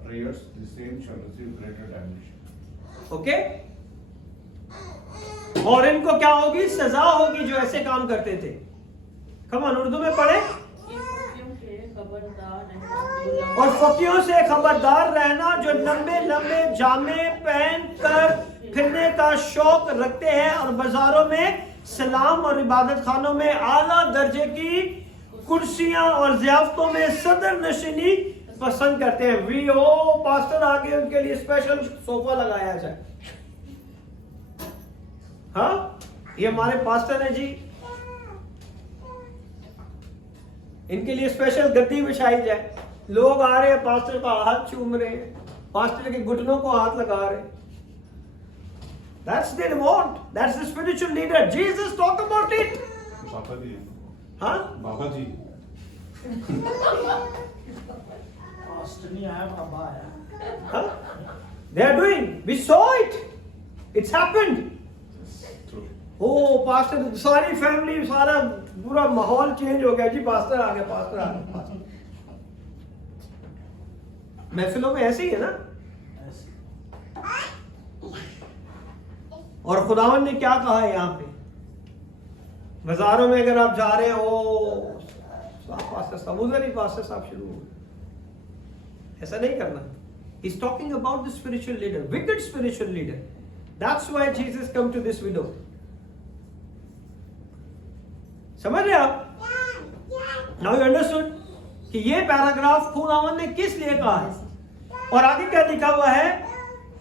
prayers, the same shall receive greater damnation. Okay? और इनको क्या होगी, सजा होगी जो ऐसे काम करते थे. कम ऑन, उर्दू में पढ़े. और फकीरों से खबरदार रहना जो लंबे लंबे जामे पहन कर फिरने का शौक रखते हैं और बाजारों में सलाम और इबादत खानों में आला दर्जे की कुर्सियां और ज़ियाफ़तों में सदर नशीनी पसंद करते हैं. वी ओ पास्टर आगे उनके लिए स्पेशल सोफा लगाया जाए. हाँ, ये हमारे पास्टर हैं जी, इनके लिए स्पेशल गद्दी बिछाई जाए. लोग आ रहे हैं, पास्टर का हाथ चूम रहे हैं, पास्टर के घुटनों को हाथ लगा रहे हैं. That's their want. That's the spiritual leader. Jesus talked about it. बाबा जी. हाँ? बाबा जी. Huh? They are doing. We saw it. It's happened. Oh, pastor, सारी फैमिली, सारा पूरा माहौल चेंज हो गया जी. पास्टर आ गया, पास्टर आ गया. महफिलों में ऐसे ही है ना. और खुदावन ने क्या कहा है यहाँ पे, बाजारों में अगर आप जा रहे हो, पास्टर साहब उधर ही पास्टर साहब शुरू हो, ऐसा नहीं करना. He's talking about the spiritual leader, wicked spiritual leader. That's why Jesus come to this widow. समझ रहे आप? Now you understood कि ये पैराग्राफ खुदावन ने किस लिए कहा है. और आगे क्या लिखा हुआ है,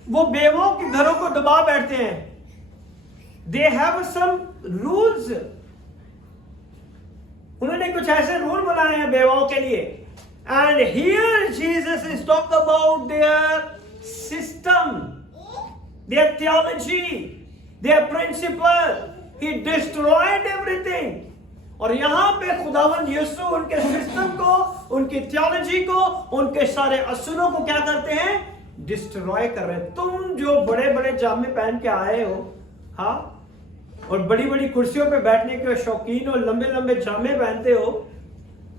वो बेवों के घरों को दबा बैठते हैं. They have some rules. उन्होंने कुछ ऐसे रूल बनाए हैं बेवाओं के लिए. And here Jesus is talking about their system, their theology, their principle. He destroyed everything. और यहाँ पे खुदावंद यीशु उनके सिस्टम को, उनकी थियोलॉजी को, उनके सारे असूलों को क्या करते हैं? डिस्ट्रॉय कर रहे हैं. तुम जो बड़े बड़े जामे पहन के आए हो, हाँ, और बड़ी बड़ी कुर्सियों पे बैठने के शौकीन और लंबे लंबे जामे पहनते हो,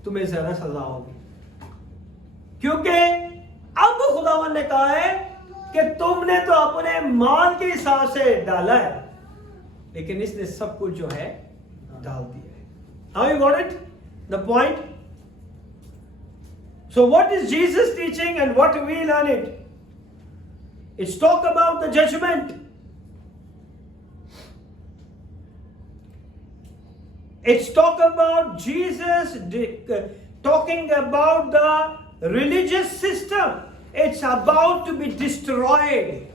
तुम्हें ज्यादा सजा होगी. क्योंकि अब खुदावंद ने कहा है कि तुमने तो अपने माल के हिसाब से डाला है, लेकिन इसने सब कुछ जो है डाल दिया है. Now you got it? The point? So what is Jesus teaching and what we learn it? It's talk about the judgment. It's talk about Jesus talking about the religious system. It's about to be destroyed.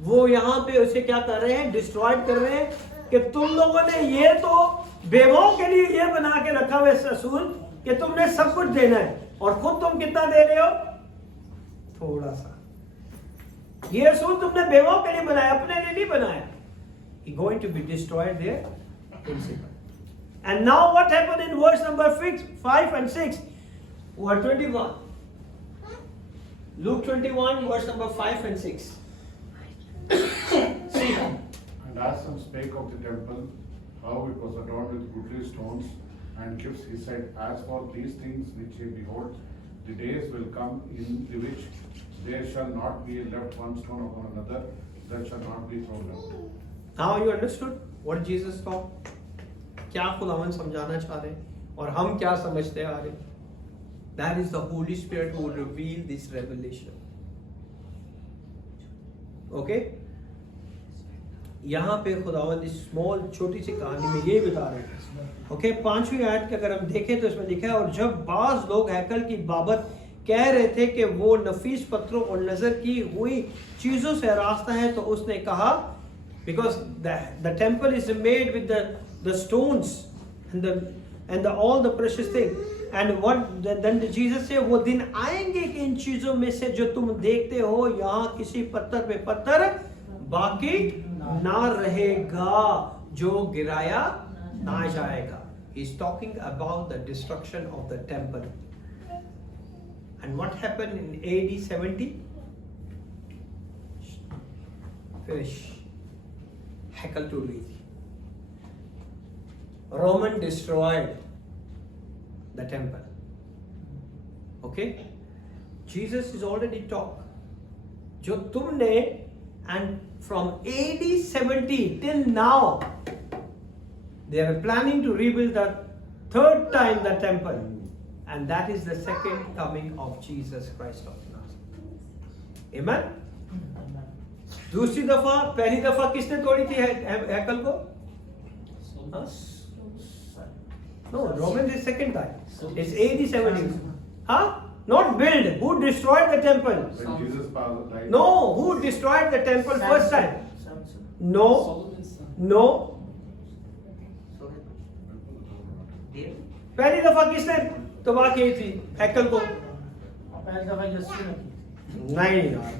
वो यहाँ पे उसे क्या कर रहे हैं? Destroyed कर रहे हैं कि तुम लोगों ने ये तो बेवाओं के लिए ये बना के रखा हुआ असूल कि तुमने सब कुछ देना है, और खुद तुम कितना दे रहे हो? थोड़ा सा. ये असूल तुमने बेवाओं के लिए बनाया, अपने लिए नहीं बनाया. He going to be destroyed there. And now what happened in verse number 5 and 6? Verse 21. Luke 21, verse number 5 and 6. See. And as some spake of the temple, how it was adorned with goodly stones and gifts, he said, as for these things which ye behold, the days will come in the which there shall not be left one stone upon another that shall not be thrown out. Now you understood what Jesus taught? क्या खुदावन समझाना चाह रहे हैं और हम क्या समझते आ रहे हैं? That is the Holy Spirit who will reveal this revelation. Okay? यहाँ पे खुदावंद इस स्मॉल छोटी सी कहानी में ये बता रहे हैं. ओके, 5वीं आयत के अगर हम देखें तो इसमें लिखा है, और जब बाज लोग हैकल की बाबत कह रहे थे कि वो नफीस पत्थरों और नजर की हुई चीजों से रास्ता है, तो उसने कहा, because the temple is made with the stones and all the precious things, and what then Jesus said, वो दिन आएंगे कि इन चीजों में से जो तुम देखते हो यहाँ किसी पत्थर पे पत्थर बाकी ना रहेगा जो गिराया ना जाएगा. He's talking about the destruction of the temple. And what happened in AD 70? Finish. Heckle to leave. Roman destroyed the temple. Okay? Jesus is already talk. जो तुमने, and from AD 70 till now, they are planning to rebuild the third time the temple, and that is the second coming of Jesus Christ of Nazareth. Amen? दूसरी दफा, पहली दफा किसने तोड़ी थी हैकल को? No, Romans is second time. It's AD 70. Huh? Not build. Who destroyed the temple? When Jesus died. No, who destroyed the temple first time? No. No. पहली दफा किसने तबाह की थी हैकल को? पहली दफा यीशु ने की. नहीं यार,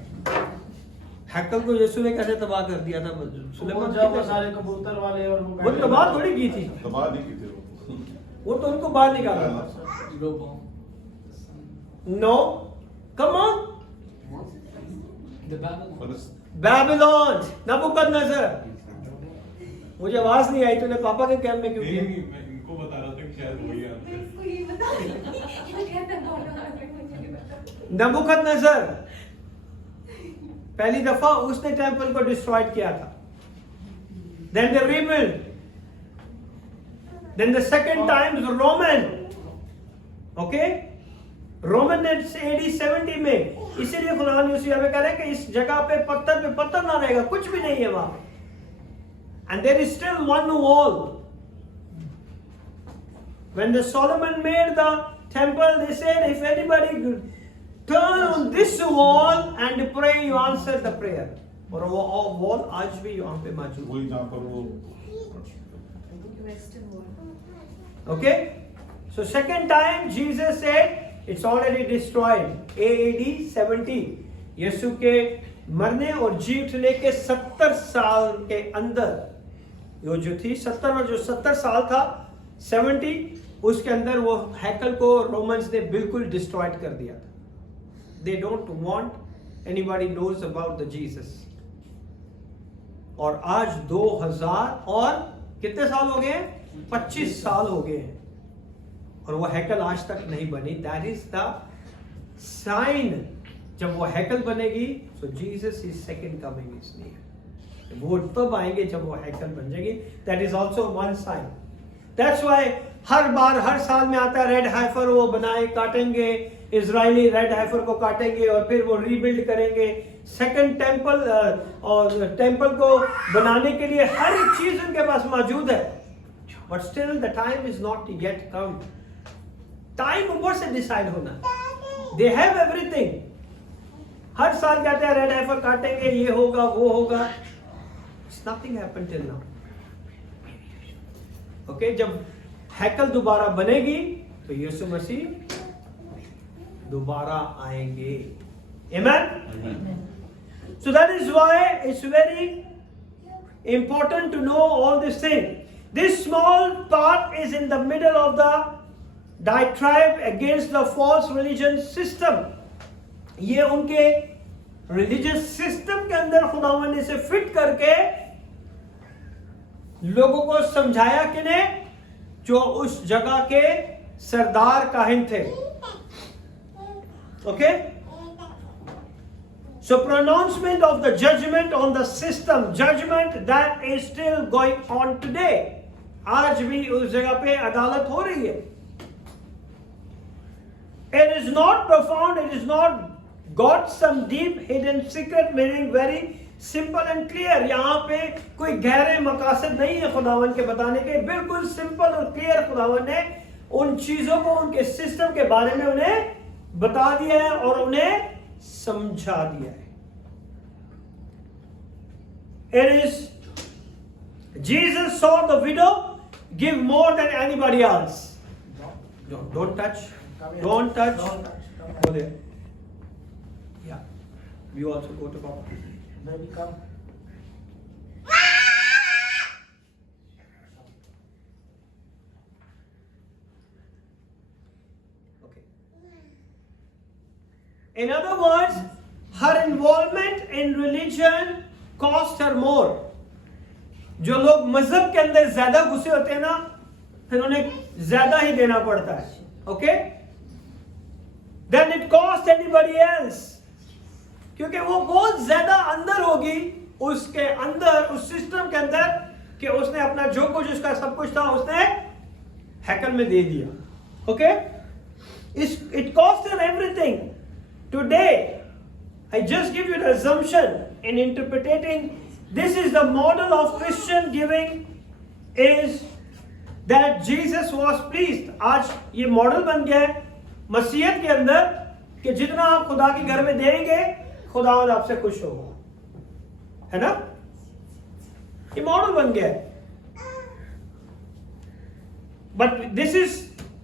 हैकल को यीशु ने कैसे तबाह कर दिया था? सुलेमान जब वो सारे कबूतर वाले और वो तबाह थोड़ी की थी, तबाह नहीं की थी वो तो उनको बाहर निकाला था. No, come on. The Babylon. Babylon, नबूकदनेस्सर. मुझे आवाज नहीं आई, तूने पापा के कैंप में क्यों किया? नहीं, मैं इनको बता रहा था कि शायद वही आंसर. इसको ये बता क्या कहता है मुझे नहीं पता. नबूकदनेस्सर पहली दफा उसने टेंपल को डिस्ट्रॉयड किया था. Then they rebuilt. Then the second time the Roman. Okay? Roman ने AD 70 में, इसीलिए खुदा ने उसी में कह रहे हैं कि इस जगह पे पत्थर ना रहेगा, कुछ भी नहीं है वहां. And there is still one wall. When the Solomon made the temple, they said, if anybody turn on this wall and pray, you answer the prayer. और वो वॉल आज भी वहां पे मौजूद वही जहाँ पर वो Western wall. है। Okay, so second time Jesus said it's already destroyed. AD 70 यीशु के मरने और जी उठने के 70 साल के अंदर, वो जो थी 70 और जो 70 साल था 70, उसके अंदर वो हैकल को रोमन्स ने बिल्कुल डिस्ट्रॉयड कर दिया था। They don't want anybody knows about the Jesus. और आज 2000 और कितने साल हो गए हैं? 25 साल हो गए हैं और वो हैकल आज तक नहीं बनी। That is the sign. जब वो हैकल बनेगी so Jesus is second coming is near. वो तब आएंगे जब वो हैकल बन जाएगी। That is also one sign. That's why हर बार हर साल में आता है रेड हाइफर वो बनाए काटेंगे, इजरायली रेड हाइफर को काटेंगे और फिर वो रीबिल्ड करेंगे सेकंड टेंपल। और टेंपल को बनाने के लिए हर एक चीज उनके पास मौजूद है, but still the time is not yet come. Time ऊपर से डिसाइड होना। They have everything. हर साल कहते हैं रेड हाइफर काटेंगे, ये होगा वो होगा। It's nothing happened till now. Okay, जब हैकल दोबारा बनेगी तो यीशु मसीह दोबारा आएंगे। आमेन। So that is why it's very important to know all this thing. This small part is in the middle of the diatribe against the false religion system. ये उनके religious system के अंदर खुदावन ने इसे फिट करके लोगों को समझाया कि ने जो उस जगह के सरदार काहिन थे। Okay, so pronouncement of the judgment on the system, judgment that is still going on today. आज भी उस जगह पे अदालत हो रही है। It is not profound, it is not got some deep hidden secret meaning, very simple and clear. यहाँ पे कोई गहरे मकासद नहीं है खुदावन के बताने के। बिल्कुल सिंपल और क्लियर खुदावन ने उन चीजों को उनके सिस्टम के बारे में उन्हें बता दिया है और उन्हें समझा दिया है। It is Jesus saw the widow give more than anybody else. Don't touch. Don't touch. Go there. Yeah. You also go to Papa. Baby, come. Okay. In other words, her involvement in religion cost her more. जो लोग मजहब के अंदर ज्यादा घुसे होते हैं ना, फिर उन्हें ज्यादा ही देना पड़ता है। Okay, then it cost anybody else, क्योंकि वो बहुत ज्यादा अंदर होगी उसके अंदर, उस सिस्टम के अंदर, कि उसने अपना जो कुछ उसका सब कुछ था उसने हैकल में दे दिया। Okay, it cost her everything. Today I just give you the assumption in interpreting this is the model of Christian giving is that Jesus was pleased. आज ये मॉडल बन गया है मसीहत के अंदर कि जितना आप खुदा के घर में देंगे खुदावंद आपसे खुश होगा, है ना? ये मॉडल बन गया है। But this is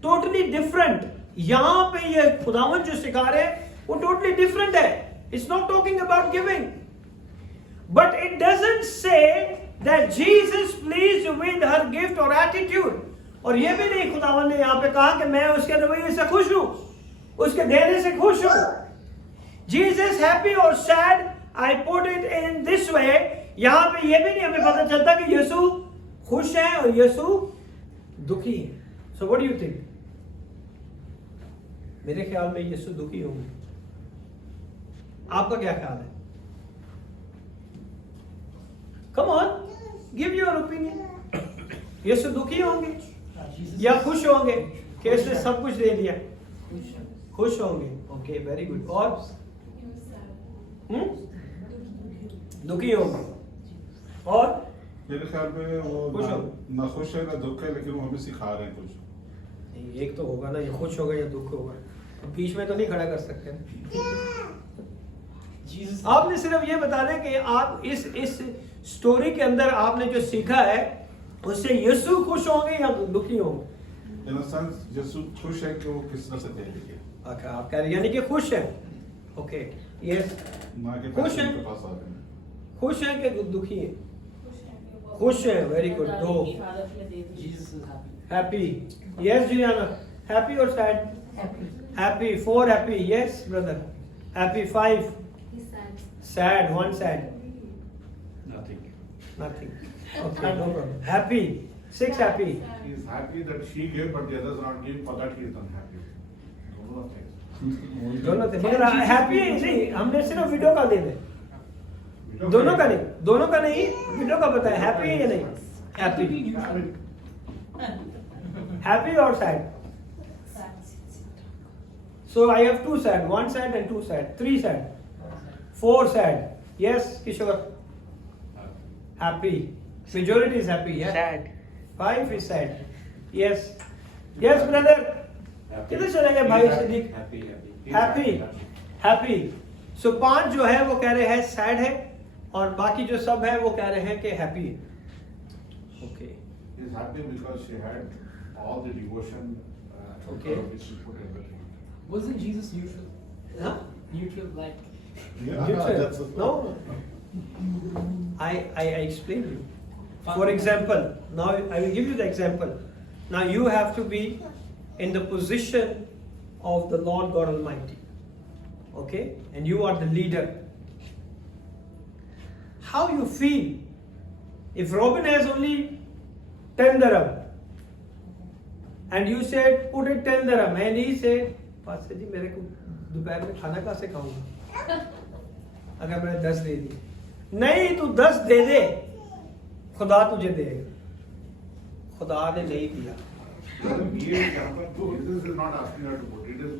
totally different. यहाँ पे ये खुदावंद जो सिखा रहे हैं वो totally different है। It's not talking about giving. But it doesn't say that Jesus pleased with her gift or attitude. और ये भी नहीं खुदावन ने यहाँ पे कहा कि मैं उसके रवैये से खुश हूँ, उसके देने से खुश हूँ। Jesus happy or sad, I put it in this way. यहाँ पे ये भी नहीं हमें पता चलता कि यीशु खुश है और यीशु दुखी है। So what do you think? मेरे ख्याल में यीशु दुखी होंगे। आपका क्या ख्याल है? Come on, give your opinion. यीशु दुखी होंगे या खुश होंगे कि इसने सब कुछ दे दिया? खुश होंगे। Okay, very good. और दुखी होंगे। और मेरे ख्याल में वो खुश हो? ना खुश है ना दुख है, लेकिन वो हमें सिखा रहे हैं कुछ। एक तो होगा ना, ये खुश होगा या दुख होगा, बीच में तो नहीं खड़ा कर सकते। Jesus. आपने सिर्फ ये बता दें कि आप इस स्टोरी के अंदर आपने जो सीखा है उससे यीशु खुश होंगे या दुखी होंगे? In a sense, यीशु खुश है कि वो किस तरह से दे दिए, अच्छा, आप कह रहे हैं यानी कि खुश है। ओके, यस, ना कि खुश पैसे हैं? उनके पास आ गए। खुश है कि दुखी है? खुश है, वेरी गुड। दो, की हालत में दे दी। Jesus is happy. Happy, yes Juliana, happy और sad? Happy. Happy, 4 happy, yes brother, happy. 5 He's sad. Sad, 1 sad, Nothing. Nothing. Okay, no problem. Happy, 6 happy. He is happy that she gave, but the others are not giving, for that he is unhappy. दोनों things. दोनों थे, मगर happy नहीं, हमने सिर्फ video का दे दे, दोनों का नहीं, दोनों का नहीं, वीडियो का बताया। हैप्पी है या नहीं? हैप्पी, I mean, हैप्पी और sad? So I have 2 sad, 1 sad and 2 sad, 3 sad, 4 sad. Yes, Kishore. Happy. Majority is happy. Yeah. Sad. 5 is sad. Yes. Yes, brother. किधर चले गए भाई सिद्दीक? हैप्पी, हैप्ी। सो 5 जो है वो कह रहे हैं सैड है और बाकी जो सब है वो कह रहे हैं कि हैप्पी है। Okay, he is happy because she had all the devotion. Okay. Which she put in the thing. Wasn't Jesus neutral? हाँ? Neutral, like. Yeah, Neutral. that's a- No. I explain you. For example, now I will give you the example. Now you have to be in the position of the Lord God Almighty. Okay? And you are the leader. How you feel if Robin has only 10 dirham and you said put it 10 dirham and he said pastor ji मेरे को दोपहर में खाना कहाँ से खाऊंगा अगर मैंने 10 दे दी? नहीं, तू 10 दे दे, खुदा तुझे देगा। खुदा ने नहीं दिया। ये यहाँ पर तो this is not asking her to put it is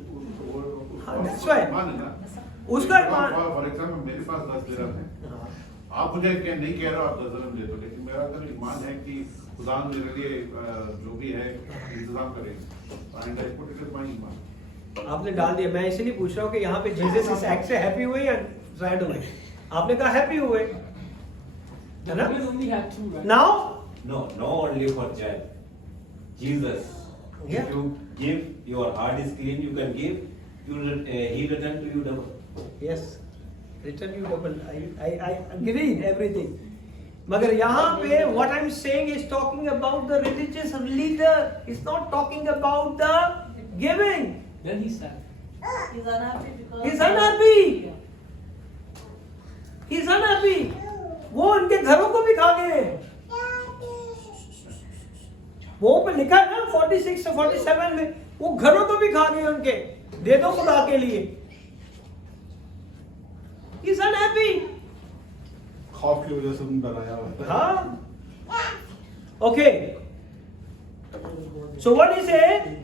हाँ, that's why. ईमान है ना। उसका ईमान- फॉर एग्जाम्पल मेरे पास 10 दिरहम है, हाँ, आप मुझे क्या नहीं कह रहे हो आप 10 दिरहम दे दो, लेकिन मेरा अगर ईमान है कि खुदा मेरे लिए जो भी है इंतजाम करेगा, and I put it is my ईमान। आपने डाल दिया। मैं इसीलिए पूछ रहा हूँ कि यहाँ पे जीसस इस एक्ट से हैप्पी हुए या सैड हुए? आपने कहा हैप्पी हुए, है ना? Women only had 2, right? Now No, no only for child. Jesus. Yeah. If you give, your heart is clean, you can give, he return to you double. Yes, return you double. I agree everything, मगर यहाँ पे what I am saying is talking about the religious leader, is not talking about the giving. Then he's sad. He's unhappy because. He's unhappy. He's unhappy. वो उनके घरों को भी खा गए। वो पे लिखा है ना 46 से 47 में, वो घरों को भी खा गए उनके। दे दो खुदा के लिए। He's unhappy. खौफ की वजह से उन डराया हुआ है। हाँ। Okay. So what he said?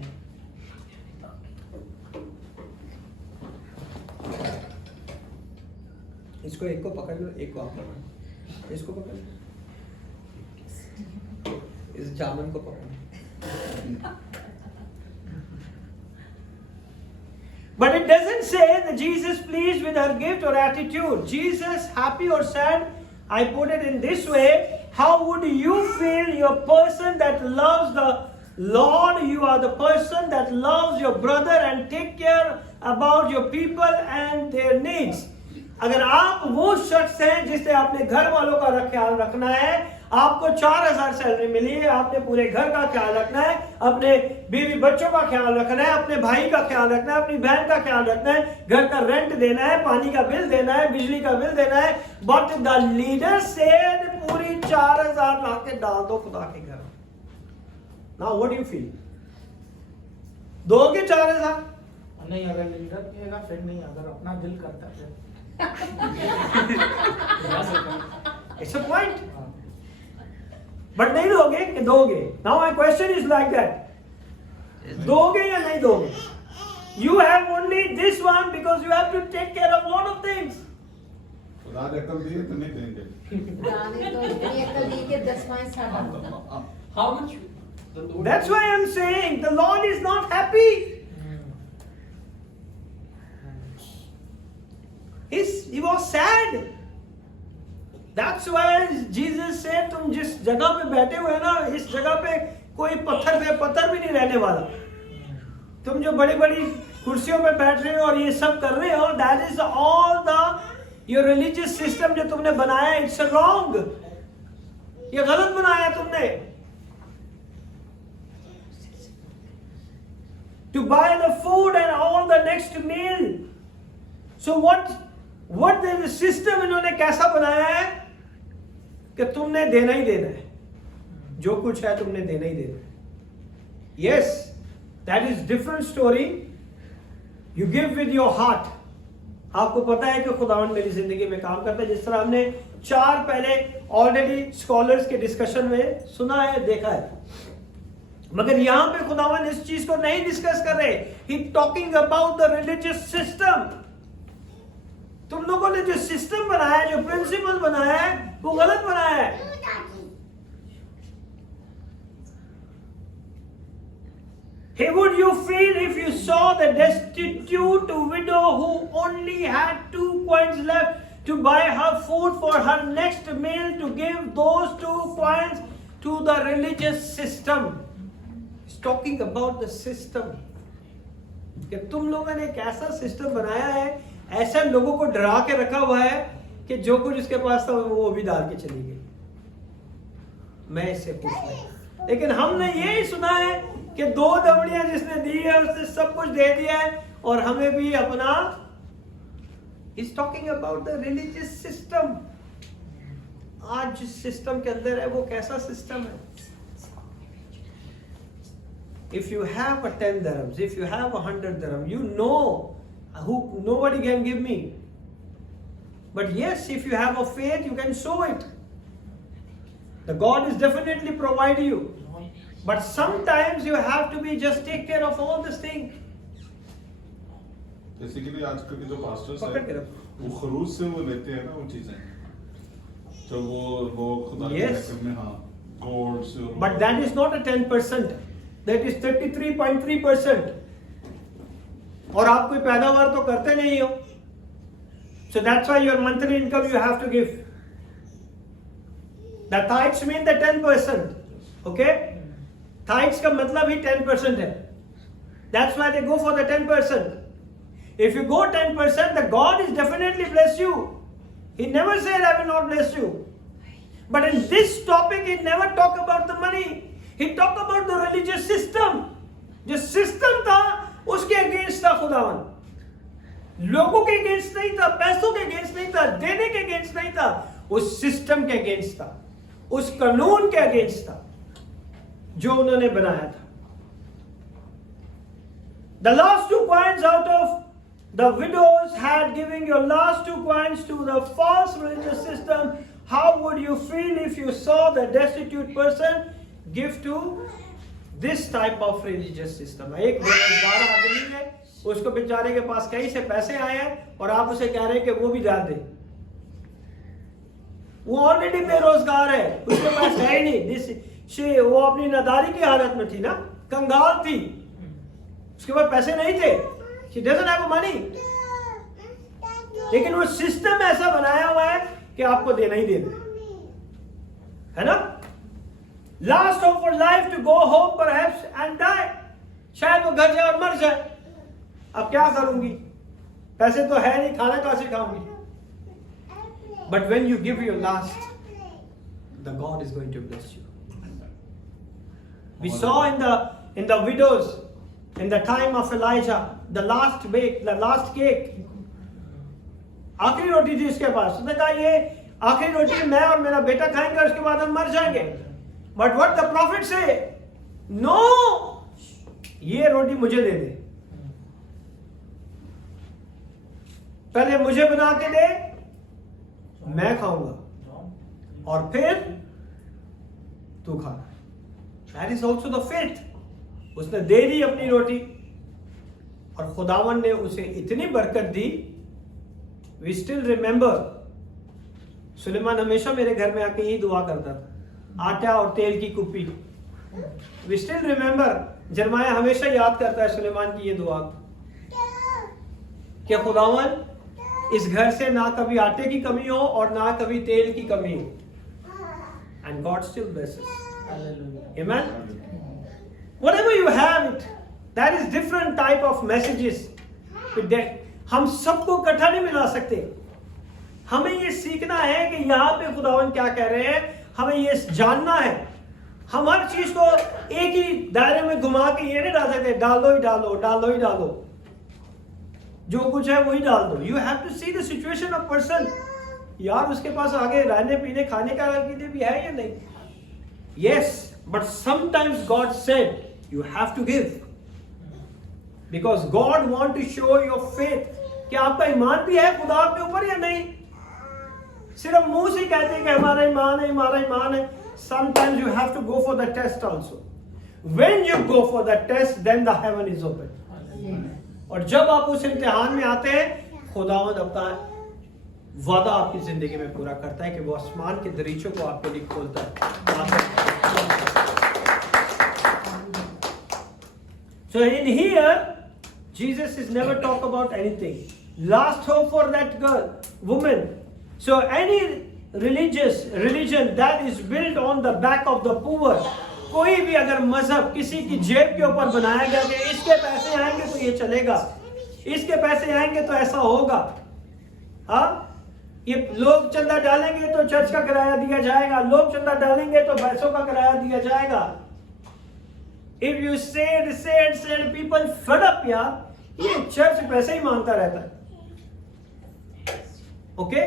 इसको एक को पकड़ लो, एक को आप पकड़ो, इसको पकड़ लो, इस जामन को पकड़ो। But it doesn't say that Jesus pleased with her gift or attitude. Jesus happy or sad? I put it in this way. How would you feel? You're a person that loves the Lord. You are the person that loves your brother and take care about your people and their needs. अगर आप वो शख्स हैं जिससे अपने घर वालों का ख्याल रखना है, आपको 4000 सैलरी मिली है, आपने पूरे घर का ख्याल रखना है, अपने बीवी बच्चों का ख्याल रखना है, अपने भाई का ख्याल रखना है, अपनी बहन का ख्याल रखना है, घर का रेंट देना है, पानी का बिल देना है, बिजली का बिल देना है। बट द लीडर सेड पूरी 4000 ला के डाल दो खुदा के घर। Now what do you feel? दोगे 4000? नहीं, अगर लीडर कहेगा फिर नहीं, अगर अपना दिल करता है फिर। It's a point. बट नहीं दोगे कि दोगे? Now my question is like that, दोगे या नहीं दोगे? You have only this one because you have to take care of lot of things. खुदा ने अकल दी है तो नहीं देंगे। दाने तो इतनी अकल दी कि 10वां साढ़ा। How much the Lord. That's why I'm saying the Lord is not happy. He was sad. That's why Jesus said, तुम जिस जगह पे बैठे हुए ना, इस जगह पे कोई पत्थर पे पत्थर भी नहीं रहने वाला. तुम जो बड़ी बड़ी कुर्सियों पे बैठ रहे हो और ये सब कर रहे हो, that is all your religious system जो तुमने बनाया, it's wrong. ये गलत बनाया तुमने. To buy the food and all the next meal. So what the system इन्होंने कैसा बनाया है कि तुमने देना ही देना है, जो कुछ है तुमने देना ही देना है. Yes, that is different story. You give with your heart. आपको पता है कि खुदावंद मेरी जिंदगी में काम करता है, जिस तरह हमने 4 पहले ऑलरेडी स्कॉलर्स के डिस्कशन में सुना है, देखा है. मगर यहां पे खुदावंद इस चीज को नहीं डिस्कस कर रहे. He talking about the religious system. तुम लोगों ने जो सिस्टम बनाया, जो प्रिंसिपल बनाया है, वो गलत बनाया है. How would you feel if you saw the destitute widow who only had 2 coins left to buy her food for her next meal, to give those 2 coins to the religious system? He's talking about the system. कि तुम लोगों ने एक ऐसा system बनाया है, ऐसा लोगों को डरा के रखा हुआ है कि जो कुछ उसके पास था वो भी डाल के चली गई. मैं इससे पूछ रहा हूं, लेकिन हमने यही सुना है कि 2 दमड़ियां जिसने दी है उसने सब कुछ दे दिया है और हमें भी अपना. He's talking about the religious system. आज जिस सिस्टम के अंदर है वो कैसा सिस्टम है? If you have a 10 dirhams, if you have 100 dirhams, you know who nobody can give me. But yes, if you have a faith, you can sow it. The God is definitely provide you. But sometimes you have to be just take care of all this thing. Basically आजकल के जो pastors पकड़ के हैं, रखो. वो खरूज से वो लेते हैं ना वो चीजें, तो वो खुदा के Yes. महल में, हाँ, गोल्ड से. But that is not a 10%. That is 33.3%. और आप कोई पैदावार तो करते नहीं हो. So that's why your monthly income you have to give. The tithes mean the 10%. Okay? Tithes का मतलब ही 10% है. That's why they go for the 10%. If you go 10%, the God is definitely bless you. He never said I will not bless you. But in this topic, he never talk about the money. He talk about the religious system. जो system था उसके against था खुदावन. लोगों के against नहीं था, पैसों के अगेंस्ट नहीं था, देने के अगेंस्ट नहीं था, उस सिस्टम के अगेंस्ट था, उस कानून के अगेंस्ट था जो उन्होंने बनाया था. The last 2 coins out of the widows had given your last 2 coins to the false religious system. How would you feel if you saw the destitute person give to this type of religious system? एक बेरोजगार आदमी है, उसको बेचारे के पास कहीं से पैसे आए हैं और आप उसे कह रहे हैं कि वो भी डाल दे. वो ऑलरेडी बेरोजगार है, उसके पास है ही नहीं. वो अपनी नादारी की हालत में थी ना, कंगाल थी, उसके पास पैसे नहीं थे. She doesn't have money. लेकिन वो सिस्टम ऐसा बनाया हुआ है कि आपको देना ही देना है ना. Last hope for life to go home perhaps and die. शायद वो घर जाए और मर जाए. अब क्या करूंगी, पैसे तो है नहीं, खाना कहां से खाऊंगी. But when you give your last, the God is going to bless you. We saw in the widows in the time of Elijah, the last bake, the last cake. आखिरी रोटी थी उसके पास. उसने कहा ये आखिरी रोटी मैं और मेरा बेटा खाएंगे, उसके बाद हम मर जाएंगे. But what the prophet say? No, ये रोटी मुझे दे दे, पहले मुझे बना के दे, मैं खाऊंगा और फिर तू खा. That is also the faith. उसने दे दी अपनी रोटी और खुदावन ने उसे इतनी बरकत दी. We still remember, सुलेमान हमेशा मेरे घर में आके यही दुआ करता था, आटा और तेल की कुप्पी. We still remember, जरमाया हमेशा याद करता है सुलेमान की ये दुआ कि खुदावन इस घर से ना कभी आटे की कमी हो और ना कभी तेल की कमी हो. And God still blesses. Amen. Whatever you have it, that is different type of messages. हम सबको इकट्ठा नहीं मिला सकते. हमें ये सीखना है कि यहाँ पे खुदावन क्या कह रहे हैं. हमें ये जानना है. हम हर चीज को एक ही दायरे में घुमा के ये नहीं डाल सकते. डालो ही डालो, डालो ही डालो. जो कुछ है वही डाल दो. You have to see the situation of person. यार उसके पास आगे रहने पीने खाने का के लिए भी है या नहीं. Yes, but sometimes God said you have to give, because God want to show your faith. कि आपका ईमान भी है खुदा के ऊपर या नहीं. सिर्फ मुंह से कहते हैं कि हमारा ईमान है, हमारा ईमान है. Sometimes you have to go for the test also. When you go for the test then the heaven is open. और जब आप उस इम्तिहान में आते हैं, खुदावंद अपना वादा आपकी जिंदगी में पूरा करता है कि वो आसमान के दरीचों को आपके लिए खोलता है. So in here, Jesus is never talk about anything. Last hope for that girl, woman. So any religion that is built on the back of the poor, कोई भी अगर मजहब किसी की जेब के ऊपर बनाया गया कि इसके पैसे आएंगे तो ये चलेगा, इसके पैसे आएंगे तो ऐसा होगा, हाँ, ये लोग चंदा डालेंगे तो चर्च का किराया दिया जाएगा, लोग चंदा डालेंगे तो भैंसों का किराया दिया जाएगा. If you said people fed up यार, ये चर्च पैसे ही मांगता रहता है. Okay?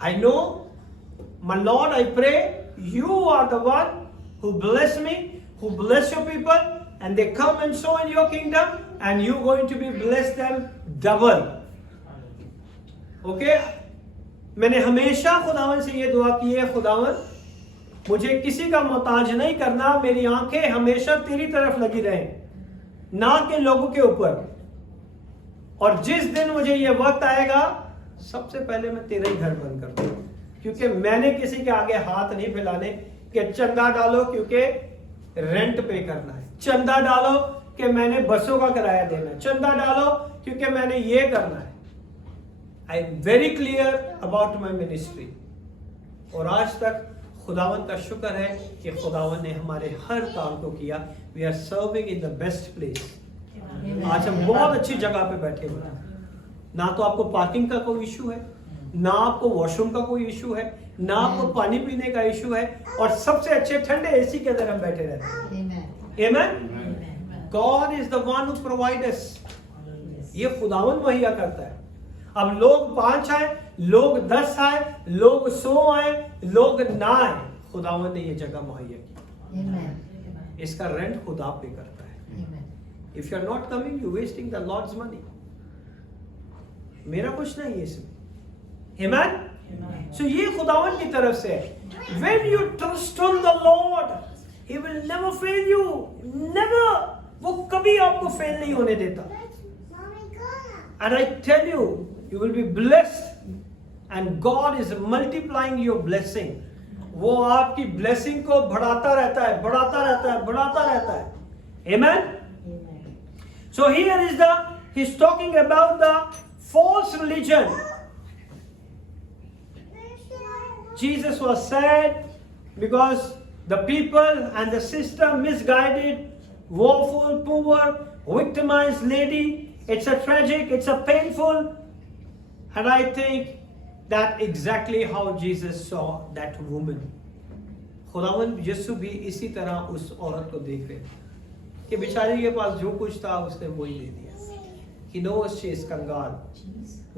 I know, my Lord, I pray you are the one who bless me, who bless your people, and they come and sow in your kingdom, and you're going to be bless them double. Okay? मैंने हमेशा खुदावन से ये दुआ की है, खुदावन मुझे किसी का मोहताज नहीं करना, मेरी आंखें हमेशा तेरी तरफ लगी रहें, ना कि लोगों के ऊपर. और जिस दिन मुझे ये वक्त आएगा, सबसे पहले मैं तेरा ही घर बंद कर दूंगा, क्योंकि मैंने किसी के आगे हाथ नहीं फैलाने कि चंदा डालो क्योंकि रेंट पे करना है, चंदा डालो कि मैंने बसों का किराया देना है, चंदा डालो क्योंकि मैंने ये करना है. I am very clear about my ministry. और आज तक खुदावन का शुक्र है कि खुदावन ने हमारे हर काम को किया. We are serving in the best place. आज हम बहुत अच्छी जगह पे बैठे हुए हैं. ना तो आपको पार्किंग का कोई इशू है, ना आपको वॉशरूम का कोई इशू है, ना आपको पानी पीने का इशू है, और सबसे अच्छे ठंडे एसी के अंदर हम बैठे रहते हैं. Amen. God is the one who provide us. ये खुदावन मुहैया करता है. अब लोग 5 आए, लोग 10 आए, लोग 100 आए, लोग ना आए, खुदावन ने ये जगह मुहैया की. इसका रेंट खुदा पे करता है. If you are not coming, you wasting the Lord's money. मेरा कुछ नहीं है इसमें. Amen? So ये खुदावन की तरफ से है. When you trust on the Lord, He will never fail you. Never. वो कभी आपको फेल नहीं होने देता. And I tell you, you will be blessed, and God is multiplying your blessing. वो आपकी blessing को बढ़ाता रहता है, बढ़ाता रहता है, बढ़ाता रहता है. Amen? So here is he's talking about the false religion. Jesus was sad because the people and the system misguided, woeful, poor, victimized lady. It's a tragic, it's a painful, and I think that exactly how Jesus saw that woman. खुदावन यीशु भी इसी तरह उस औरत को देख रहे कि बेचारी के पास जो कुछ था उसने वही ले दिया. He knows she is कंगाल,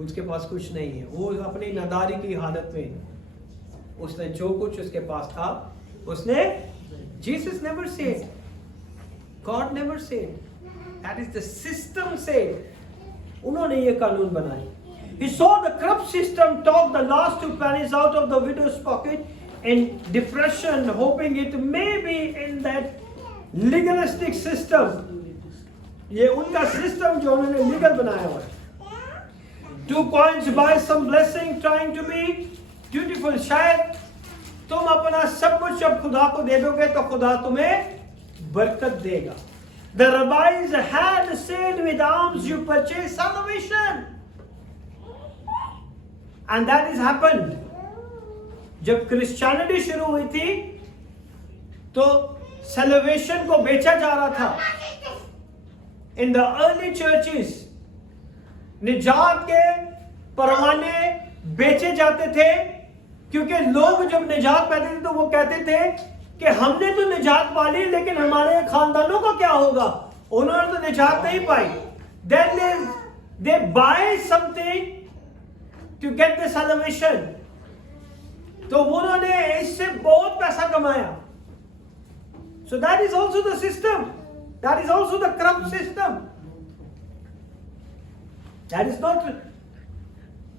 उसके पास कुछ नहीं है. वो अपनी नादारी की हालत में उसने जो कुछ उसके पास था उसने. Jesus never said, God never said, that is the system said. उन्होंने ये कानून बनाए. He saw the corrupt system took the last 2 pennies out of the widow's pocket in depression, hoping it may be in that legalistic system. ये उनका system जो उन्होंने legal बनाया हुआ है. 2 coins buy some blessing, trying to be beautiful. शायद तुम अपना सब कुछ जब खुदा को दे दोगे तो खुदा तुम्हें बरकत देगा. The rabbis had said, with alms you purchase salvation. And that has happened. जब क्रिश्चियनिटी शुरू हुई थी तो सेलिब्रेशन को बेचा जा रहा था. In the early churches, निजात के परवाने बेचे जाते थे, क्योंकि लोग जब निजात पाते थे तो वो कहते थे कि हमने तो निजात पा ली, लेकिन हमारे खानदानों का क्या होगा, उन्होंने तो निजात नहीं पाई. Then they buy something to get the salvation. तो उन्होंने इससे बहुत पैसा कमाया. So that is also the system. That is also the corrupt system. That is not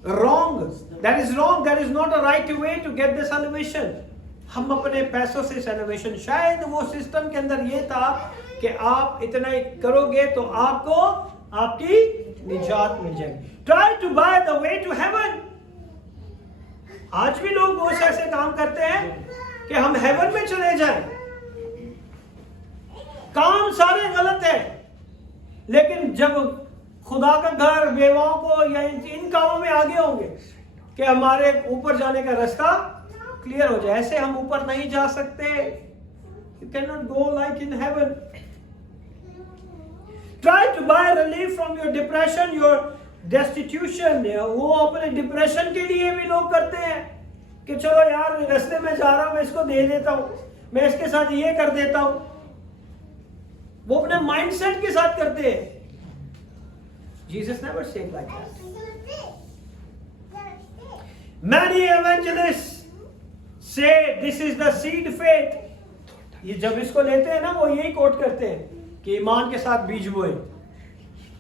wrong. That is wrong. That is not a right way to get the salvation. हम अपने पैसों से salvation, शायद वो सिस्टम के अंदर ये था कि आप इतना ही करोगे तो आपको आपकी निजात मिल जाएगी. Try to buy the way to heaven. आज भी लोग बहुत से ऐसे काम करते हैं कि हम हेवन में चले जाएं. काम सारे गलत है, लेकिन जब खुदा का घर बेवाओं को या इन कामों में आगे होंगे कि हमारे ऊपर जाने का रास्ता क्लियर हो जाए. ऐसे हम ऊपर नहीं जा सकते. You cannot go like in heaven. Try to buy relief from your depression, your destitution. वो अपने डिप्रेशन के लिए भी लोग करते हैं कि चलो यार रास्ते में जा रहा हूं, मैं इसको दे देता हूं, मैं इसके साथ ये कर देता हूं. वो अपने माइंडसेट के साथ करते हैं. Jesus never said like that. Many evangelists say this is the seed faith. ये जब इसको लेते हैं ना, वो यही कोट करते हैं कि ईमान के साथ बीज बोए,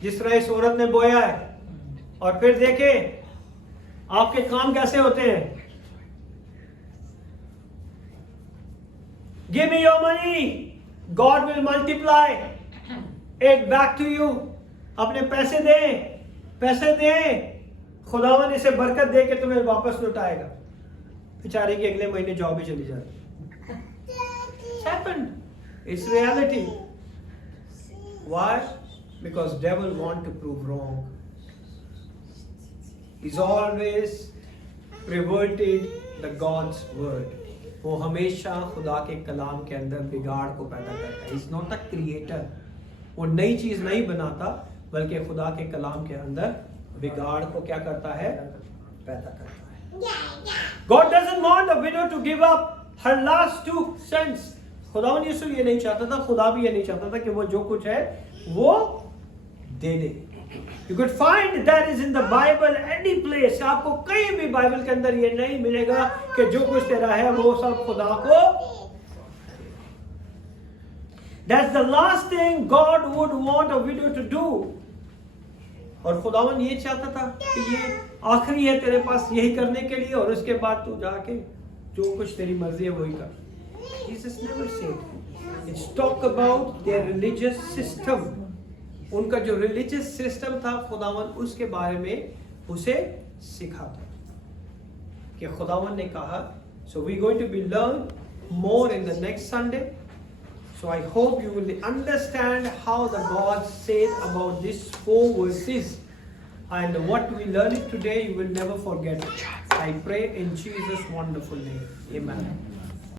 जिस तरह इस औरत ने बोया है, और फिर देखे आपके काम कैसे होते हैं. Give me your money, God will multiply it back to you. अपने पैसे दें, खुदावन इसे बरकत दे के तुम्हें वापस लौटाएगा. बेचारे की अगले महीने जॉब ही चली जाती. It's happened. It's reality. Why? Because devil want to prove wrong. He's always perverted the God's word. वो हमेशा खुदा के कलाम के अंदर बिगाड़ को पैदा करता है. He's not a creator. वो नई चीज नहीं बनाता, बल्कि खुदा के कलाम के अंदर बिगाड़ को क्या करता है, पैदा करता है. God doesn't want a widow to give up her last 2 cents. खुदावन यीशु ये नहीं चाहता था, खुदा भी ये नहीं चाहता था कि वो जो कुछ है वो दे दे. You could find that is in the Bible any place. आपको कहीं भी बाइबल के अंदर ये नहीं मिलेगा कि जो कुछ तेरा है वो सब खुदा को. That's the last thing God would want a widow to do. और खुदावन ये चाहता था कि ये आखिरी है तेरे पास यही करने के लिए, और उसके बाद तू जाके जो कुछ तेरी मर्जी है वही कर. Jesus never said. It's talk about their religious system. उनका जो religious system था, खुदावन उसके बारे में उसे सिखाता कि खुदावन ने कहा. So we're going to be learn more in the next Sunday. So I hope you will understand how the God said about these 4 verses, and what we learned today you will never forget it. I pray in Jesus' wonderful name. Amen.